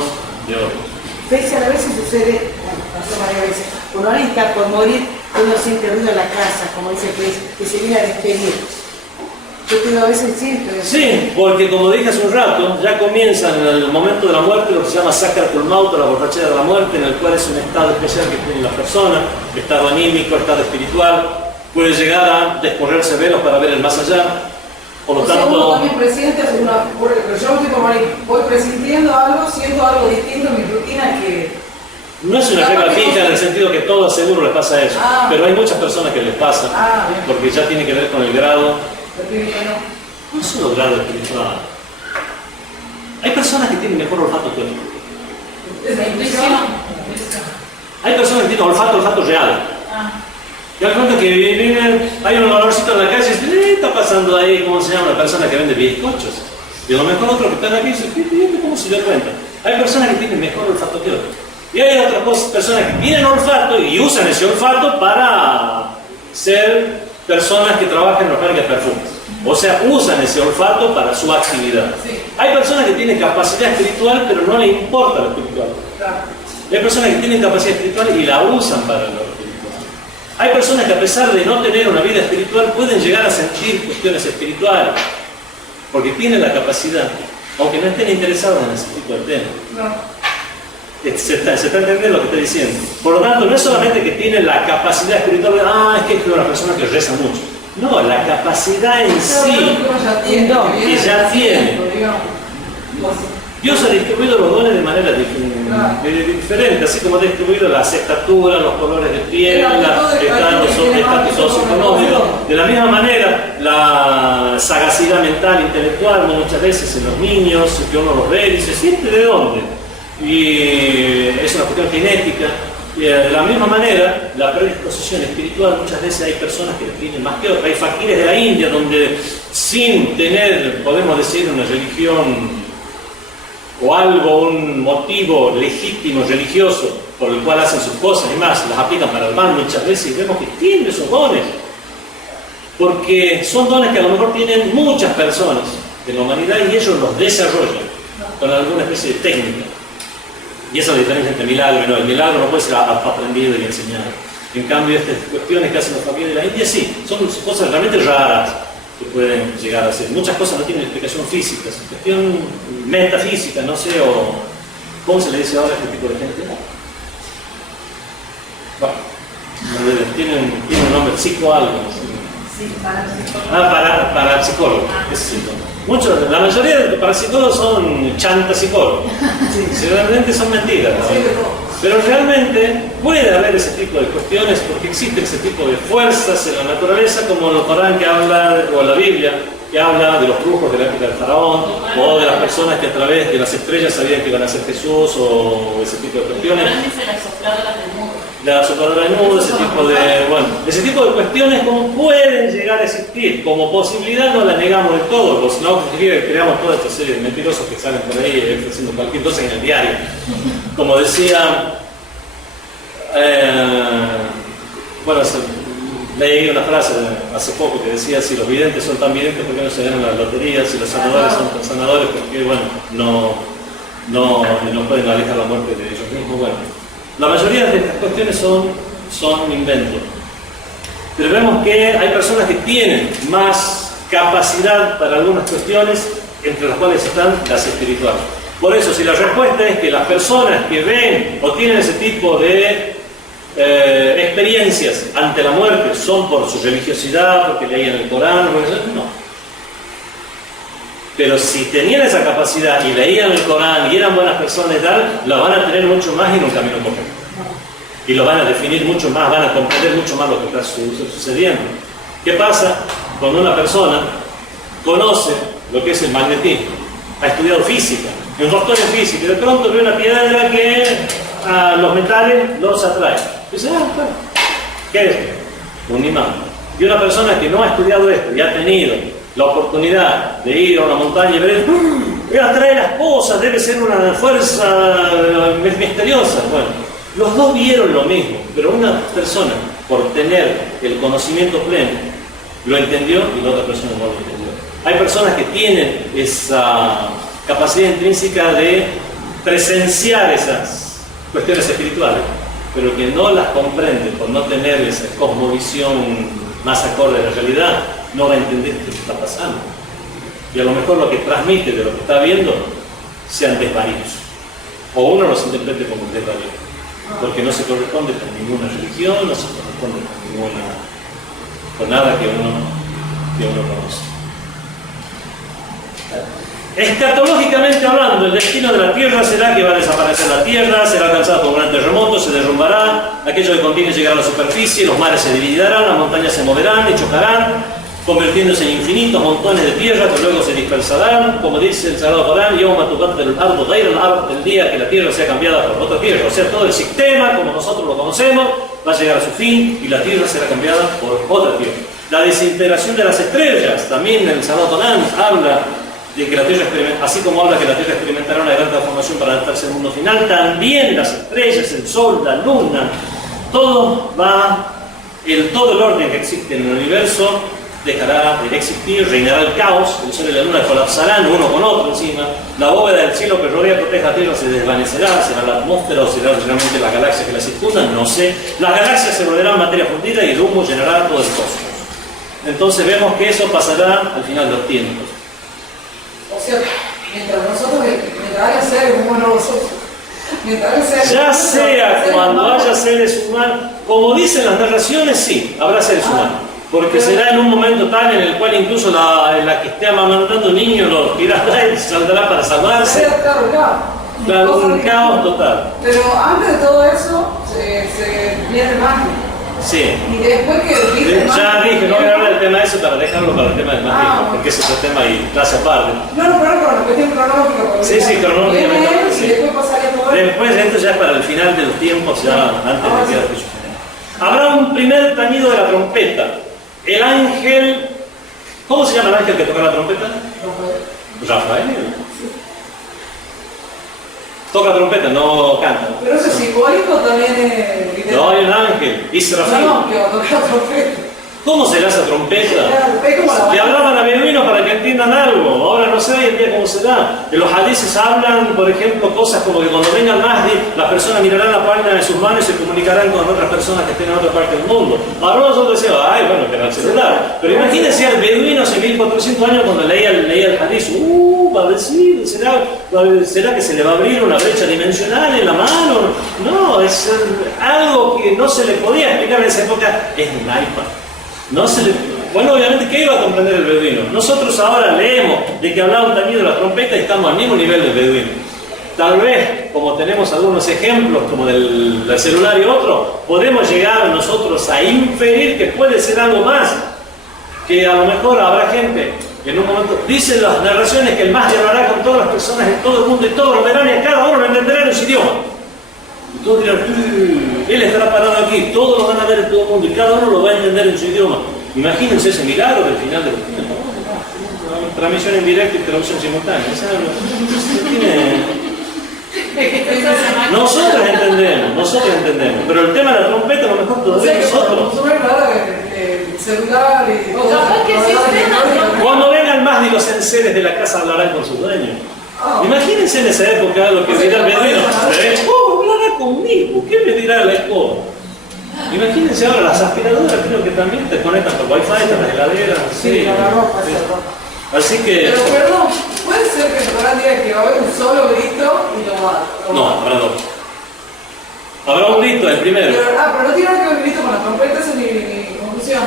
de otros. Pese a veces sucede, bueno, pasó varias veces, cuando alguien está por morir, uno siente ruido en la casa, como dice que se viene a despedir. Yo te digo, a veces siento. Sí, porque como dije hace un rato, ya comienza en el momento de la muerte lo que se llama Sakratul Maut, la borrachera de la muerte, en el cual es un estado especial que tiene la persona, estado anímico, estado espiritual, puede llegar a descorrerse velos para ver el más allá. Por lo tanto, uno también presiente, porque yo voy presintiendo algo, siento algo distinto en mi rutina que... no es una regla fija en el sentido que todo seguro les pasa eso, pero hay muchas personas que les pasa, porque ya tiene que ver con el grado. No es solo grado espiritual. Hay personas que tienen mejor olfato que otros. La intuición. Hay personas que tienen olfato real. Y al momento que vienen, hay un olorcito en la calle y dicen, está pasando ahí, ¿cómo se llama? Una persona que vende bizcochos. Y a lo mejor otro que está aquí dice, ¿cómo se dio cuenta? Hay personas que tienen mejor olfato que otros. Y hay otras personas que tienen olfato y usan ese olfato para ser personas que trabajan en los parques de perfumes. O sea, usan ese olfato para su actividad. Sí. Hay personas que tienen capacidad espiritual, pero no les importa lo espiritual. Claro. Hay personas que tienen capacidad espiritual y la usan para lo espiritual. Hay personas que a pesar de no tener una vida espiritual pueden llegar a sentir cuestiones espirituales, porque tienen la capacidad, aunque no estén interesados en ese tipo de temas. No. Se está entendiendo lo que estoy diciendo. Por lo tanto, no es solamente que tiene la capacidad espiritual, es que es una persona que reza mucho. No, la capacidad en sí, que ya tiene. Dios ha distribuido los dones de manera diferente, así como ha distribuido las estaturas, los colores de piel, estatus socioeconómico. De la misma manera, la sagacidad mental, intelectual, muchas veces en los niños, que uno los ve y dice, ¿siente de dónde? Y es una cuestión genética. Y de la misma manera, la predisposición espiritual, muchas veces hay personas que la tienen más que otras. Hay faquires de la India donde sin tener, podemos decir, una religión o algo, un motivo legítimo, religioso, por el cual hacen sus cosas y más, las aplican para el mal muchas veces y vemos que tienen esos dones. Porque son dones que a lo mejor tienen muchas personas de la humanidad y ellos los desarrollan con alguna especie de técnica. Y esa es la diferencia entre milagro y no. El milagro no puede ser aprendido y enseñado. En cambio, estas cuestiones que hacen los familias de la India, sí, son cosas realmente raras que pueden llegar a ser. Muchas cosas no tienen explicación física, es cuestión metafísica, no sé, o ¿cómo se le dice ahora a este tipo de gente? Bueno, tiene un nombre, psico algo. Sí, para para psicólogo, ese es el nombre. La mayoría de parapsicólogos son chantapsicólogos. Sí, realmente son mentiras. ¿No? Pero realmente puede haber ese tipo de cuestiones porque existe ese tipo de fuerzas en la naturaleza, como el Corán que habla, o la Biblia, que habla de los brujos de la época del faraón, o de las personas que a través de las estrellas sabían que iban a ser Jesús, o ese tipo de cuestiones. La sopladora del mundo, ese tipo de cuestiones como pueden llegar a existir, como posibilidad no la negamos del todo, porque no significa que creamos toda esta serie de mentirosos que salen por ahí ofreciendo cualquier cosa en el diario. Como decía, leí una frase hace poco que decía, si los videntes son tan videntes, ¿por qué no se ganan las loterías? Si los sanadores son tan sanadores, ¿por qué no pueden alejar la muerte de ellos mismos? Bueno, la mayoría de estas cuestiones son inventos. Pero vemos que hay personas que tienen más capacidad para algunas cuestiones, entre las cuales están las espirituales. Por eso, si la respuesta es que las personas que ven o tienen ese tipo de experiencias ante la muerte son por su religiosidad, porque leían el Corán, no. Pero si tenían esa capacidad y leían el Corán y eran buenas personas y tal, la van a tener mucho más en un camino correcto. Y lo van a definir mucho más, van a comprender mucho más lo que está sucediendo. ¿Qué pasa cuando una persona conoce lo que es el magnetismo? Ha estudiado física, un doctor en física, y de pronto ve una piedra que a los metales los atrae. Y dice, claro, ¿qué es esto? Un imán. Y una persona que no ha estudiado esto y ha tenido la oportunidad de ir a una montaña y ver, atrae las cosas, debe ser una fuerza misteriosa. Bueno, los dos vieron lo mismo, pero una persona, por tener el conocimiento pleno, lo entendió y la otra persona no lo entendió. Hay personas que tienen esa capacidad intrínseca de presenciar esas cuestiones espirituales, pero que no las comprenden por no tener esa cosmovisión más acorde a la realidad, no va a entender qué está pasando. Y a lo mejor lo que transmite de lo que está viendo sean desvaríos. O uno los interprete como desvaríos, porque no se corresponde con ninguna religión, no se corresponde con nada que uno conoce. Escatológicamente hablando, el destino de la Tierra será que va a desaparecer la Tierra, será alcanzada por un gran terremoto, se derrumbará, aquello que contiene llegará a la superficie, los mares se dividirán, las montañas se moverán y chocarán, convirtiéndose en infinitos montones de tierra que luego se dispersarán, como dice el Sagrado Corán, el día que la Tierra sea cambiada por otra tierra. O sea, todo el sistema, como nosotros lo conocemos, va a llegar a su fin y la Tierra será cambiada por otra tierra. La desintegración de las estrellas, también el Sagrado Corán habla de que la Tierra así como habla que la Tierra experimentará una gran transformación para adaptarse al mundo final, también las estrellas, el Sol, la Luna, todo el orden que existe en el universo dejará de existir, reinará el caos, el Sol y la Luna colapsarán uno con otro encima, la bóveda del cielo que rodea y protege la Tierra se desvanecerá, será la atmósfera o será realmente las galaxias que la circundan, no sé. Las galaxias se volverán materia fundida y el humo llenará todo el cosmos. Entonces vemos que eso pasará al final de los tiempos. O sea, mientras haya seres humanos nosotros, ya sea cuando haya seres humanos, como dicen las narraciones, sí, habrá seres humanos. Porque será en un momento tal en el cual incluso la que esté amamantando un niño lo tirará y saldrá para salvarse. Claro, un caos total. Pero antes de todo eso, se viene el magia. Sí. Y después que ya dije, no voy a hablar del tema de eso para dejarlo para el tema del magia, porque ese es otro tema y clase aparte. No, pero con la cuestión cronológica. Sí, cronológicamente. Y después pasaría todo eso. Después esto ya es para el final de los tiempos, ya antes de que Cristo. Habrá un primer tañido de la trompeta. El ángel, ¿cómo se llama el ángel que toca la trompeta? Rafael. Toca la trompeta, no canta. Pero ese simbólico también es... No, hay un ángel, Israfil. No, que va a tocar la trompeta. ¿Cómo será esa trompeta? Es como la... Le hablaban a beduinos para que entiendan algo. Ahora no sé hoy en día cómo será. En los hadices hablan, por ejemplo, cosas como que cuando venga el Mahdi, las personas mirarán la palma de sus manos y se comunicarán con otras personas que estén en otra parte del mundo. Ahora nosotros decimos, ay, bueno, que era el celular. Pero imagínense al beduino hace 1400 años cuando leía el hadiz. Va a decir, ¿será que se le va a abrir una brecha dimensional en la mano? No, es algo que no se le podía explicar en esa época. Es un iPad. Bueno, obviamente, ¿qué iba a comprender el beduino? Nosotros ahora leemos de que hablaba un tañido de la trompeta y estamos al mismo nivel del beduino. Tal vez, como tenemos algunos ejemplos, como del celular y otro, podemos llegar nosotros a inferir que puede ser algo más, que a lo mejor habrá gente, en un momento, dicen las narraciones que el Mahdi hablará con todas las personas en todo el mundo y todos lo verán y a cada uno lo entenderán en su idioma. Y todos dirán, él estará parado aquí, todos lo van a ver en todo el mundo y cada uno lo va a entender en su idioma. Imagínense ese milagro del final de los tiempos. Transmisión en directo y traducción simultánea. Nosotros entendemos, pero el tema de la trompeta a lo mejor todavía nosotros. El celular y todo. Cuando vengan más de los enseres de la casa hablarán con sus dueños. Imagínense en esa época lo que dirá el beduino. Hablará conmigo, ¿qué me dirá la escoba? Imagínense ahora las aspiradoras, creo que también te conectan por wifi, las heladeras. Sí, la ropa, sí. Así que... Pero perdón, ¿puede ser que el Corán diga que va a haber un solo grito y lo va? No, habrá dos. Habrá un grito, el primero. Pero no tiene nada que ver el grito con la trompeta, esa es mi conclusión.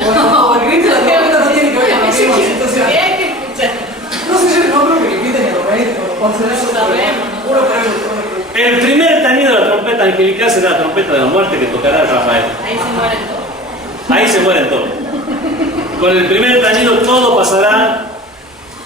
No, el grito de la trompeta no tiene que ver con la misma situación. No sé yo el nombre que le piden a los reyes, cuando se eso sabemos. Uno por el El primer tañido de la trompeta angelical será la trompeta de la muerte que tocará Rafael. Ahí se mueren todos. Ahí se mueren todos. Con el primer tañido todo pasará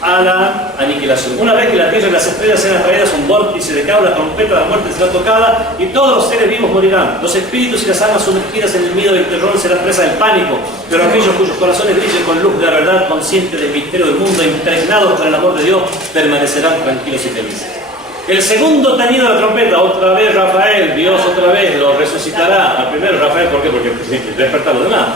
a la aniquilación. Una vez que la tierra y las estrellas sean atraídas a un vórtice de caos, la trompeta de la muerte será tocada y todos los seres vivos morirán. Los espíritus y las almas sumergidas en el miedo y el terror serán presa del pánico, pero aquellos cuyos corazones brillen con luz de la verdad, conscientes del misterio del mundo, impregnados por el amor de Dios, permanecerán tranquilos y felices. El segundo tañido de la trompeta, otra vez Rafael, Dios otra vez lo resucitará. Al primero Rafael, ¿por qué? Porque despertar los demás.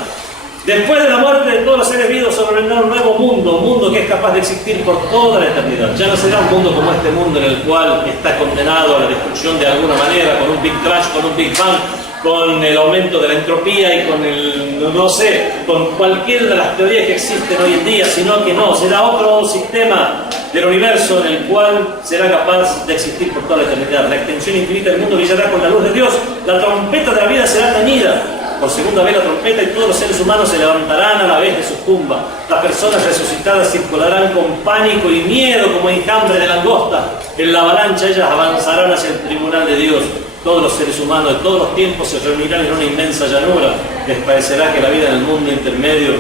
Después de la muerte de todos los seres vivos sobrevendrá un nuevo mundo, un mundo que es capaz de existir por toda la eternidad. Ya no será un mundo como este mundo en el cual está condenado a la destrucción de alguna manera, con un Big Crash, con un Big Bang, con el aumento de la entropía y con el, no sé, con cualquiera de las teorías que existen hoy en día, sino que no, será otro sistema del universo en el cual será capaz de existir por toda la eternidad. La extensión infinita del mundo brillará con la luz de Dios, la trompeta de la vida será tañida. Por segunda vez la trompeta y todos los seres humanos se levantarán a la vez de sus tumbas. Las personas resucitadas circularán con pánico y miedo como enjambre de langosta. En la avalancha ellas avanzarán hacia el tribunal de Dios. Todos los seres humanos de todos los tiempos se reunirán en una inmensa llanura. Les parecerá que la vida en el mundo intermedio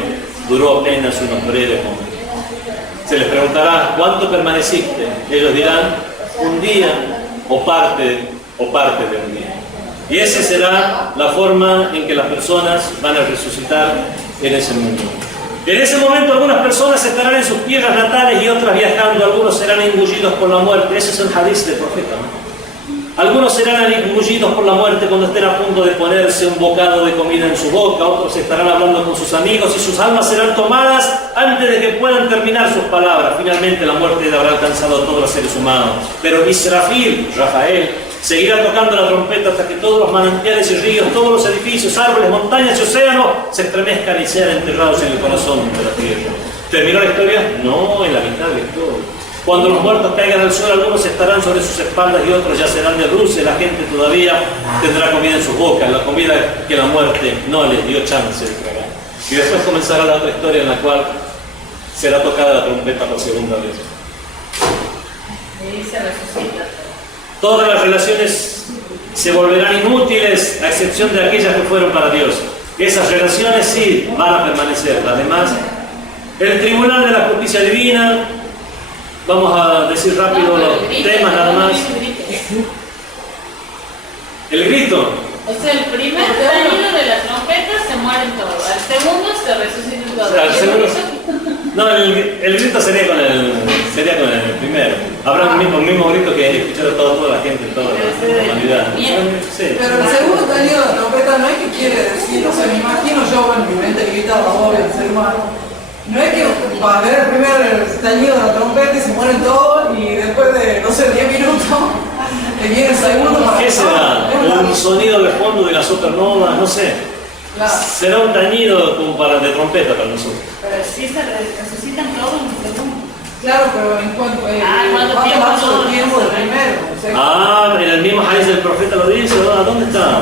duró apenas unos breves momentos. Se les preguntará, ¿cuánto permaneciste? Ellos dirán, un día o parte de un día. Y esa será la forma en que las personas van a resucitar en ese mundo. En ese momento algunas personas estarán en sus tierras natales y otras viajando. Algunos serán engullidos por la muerte. Ese es el hadiz del profeta, ¿no? Algunos serán engullidos por la muerte cuando estén a punto de ponerse un bocado de comida en su boca. Otros estarán hablando con sus amigos y sus almas serán tomadas antes de que puedan terminar sus palabras. Finalmente la muerte habrá alcanzado a todos los seres humanos. Pero Israfil, Rafael, seguirá tocando la trompeta hasta que todos los manantiales y ríos, todos los edificios, árboles, montañas y océanos se estremezcan y sean enterrados en el corazón de la tierra. ¿Terminó la historia? No, en la mitad de la historia. Cuando los muertos caigan al suelo, algunos estarán sobre sus espaldas y otros yacerán de dulce. La gente todavía tendrá comida en sus bocas, la comida que la muerte no les dio chance de tragar. Y después comenzará la otra historia en la cual será tocada la trompeta por segunda vez. Y se resucita. Todas las relaciones se volverán inútiles a excepción de aquellas que fueron para Dios. Esas relaciones sí van a permanecer. Además, el tribunal de la justicia divina, vamos a decir rápido los temas nada más. El grito. O sea, el primer tañido de la trompeta se mueren todos. Al segundo se resucitan todos. Al segundo, no, el grito sería con el primero. Habrá el mismo grito que escucharon toda la gente, toda la humanidad. Sí. Pero el segundo tañido de la trompeta no es que quiere decir, o sea, me imagino yo, bueno, mi mente limitada, obvio, el ser humano. No es que va a haber el primer tañido de la trompeta y se mueren todos y después de, no sé, 10 minutos le viene el segundo para... ¿Qué será? Un sonido de fondo de la supernova, no sé. Claro. Será un tañido como de trompeta para nosotros. Pero sí se resucitan todos en un segundo. Claro, pero en cuanto ¿cuánto tiempo? lapso de tiempo del primero? O sea, En el mismo hadith del profeta lo dice, ¿no? ¿Dónde está?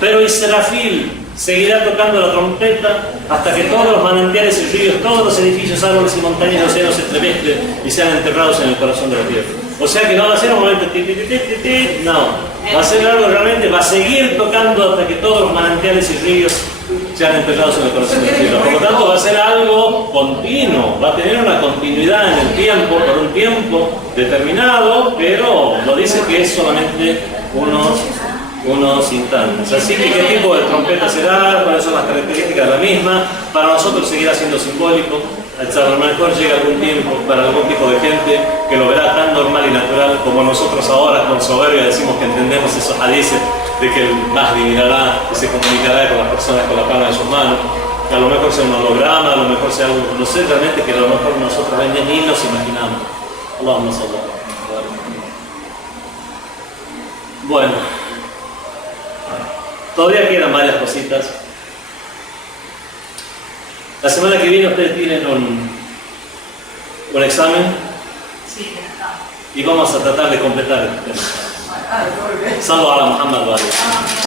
Pero Israfil seguirá tocando la trompeta hasta que todos los manantiales y ríos, todos los edificios, árboles y montañas y océanos se estremezclen y sean enterrados en el corazón de la tierra. O sea que no va a ser un momento no, va a ser algo realmente, va a seguir tocando hasta que todos los manantiales y ríos sean enterrados en el corazón de la tierra. Por lo tanto va a ser algo continuo, va a tener una continuidad en el tiempo, por un tiempo determinado, pero no dice que es solamente unos instantes. Así que, ¿qué tipo de trompeta será? ¿Cuáles son las características de la misma? Para nosotros seguirá siendo simbólico. A lo mejor llega algún tiempo para algún tipo de gente que lo verá tan normal y natural como nosotros ahora con soberbia decimos que entendemos esos hadices de que el Mahdi mirará y se comunicará con las personas con la palma de sus manos. Que a lo mejor sea un holograma, a lo mejor sea algo, no sé realmente, que a lo mejor nosotros ni nos imaginamos. Allahumma salli. Bueno, todavía quedan varias cositas. La semana que viene ustedes tienen un examen y vamos a tratar de completar el tema. Salud a Muhammad.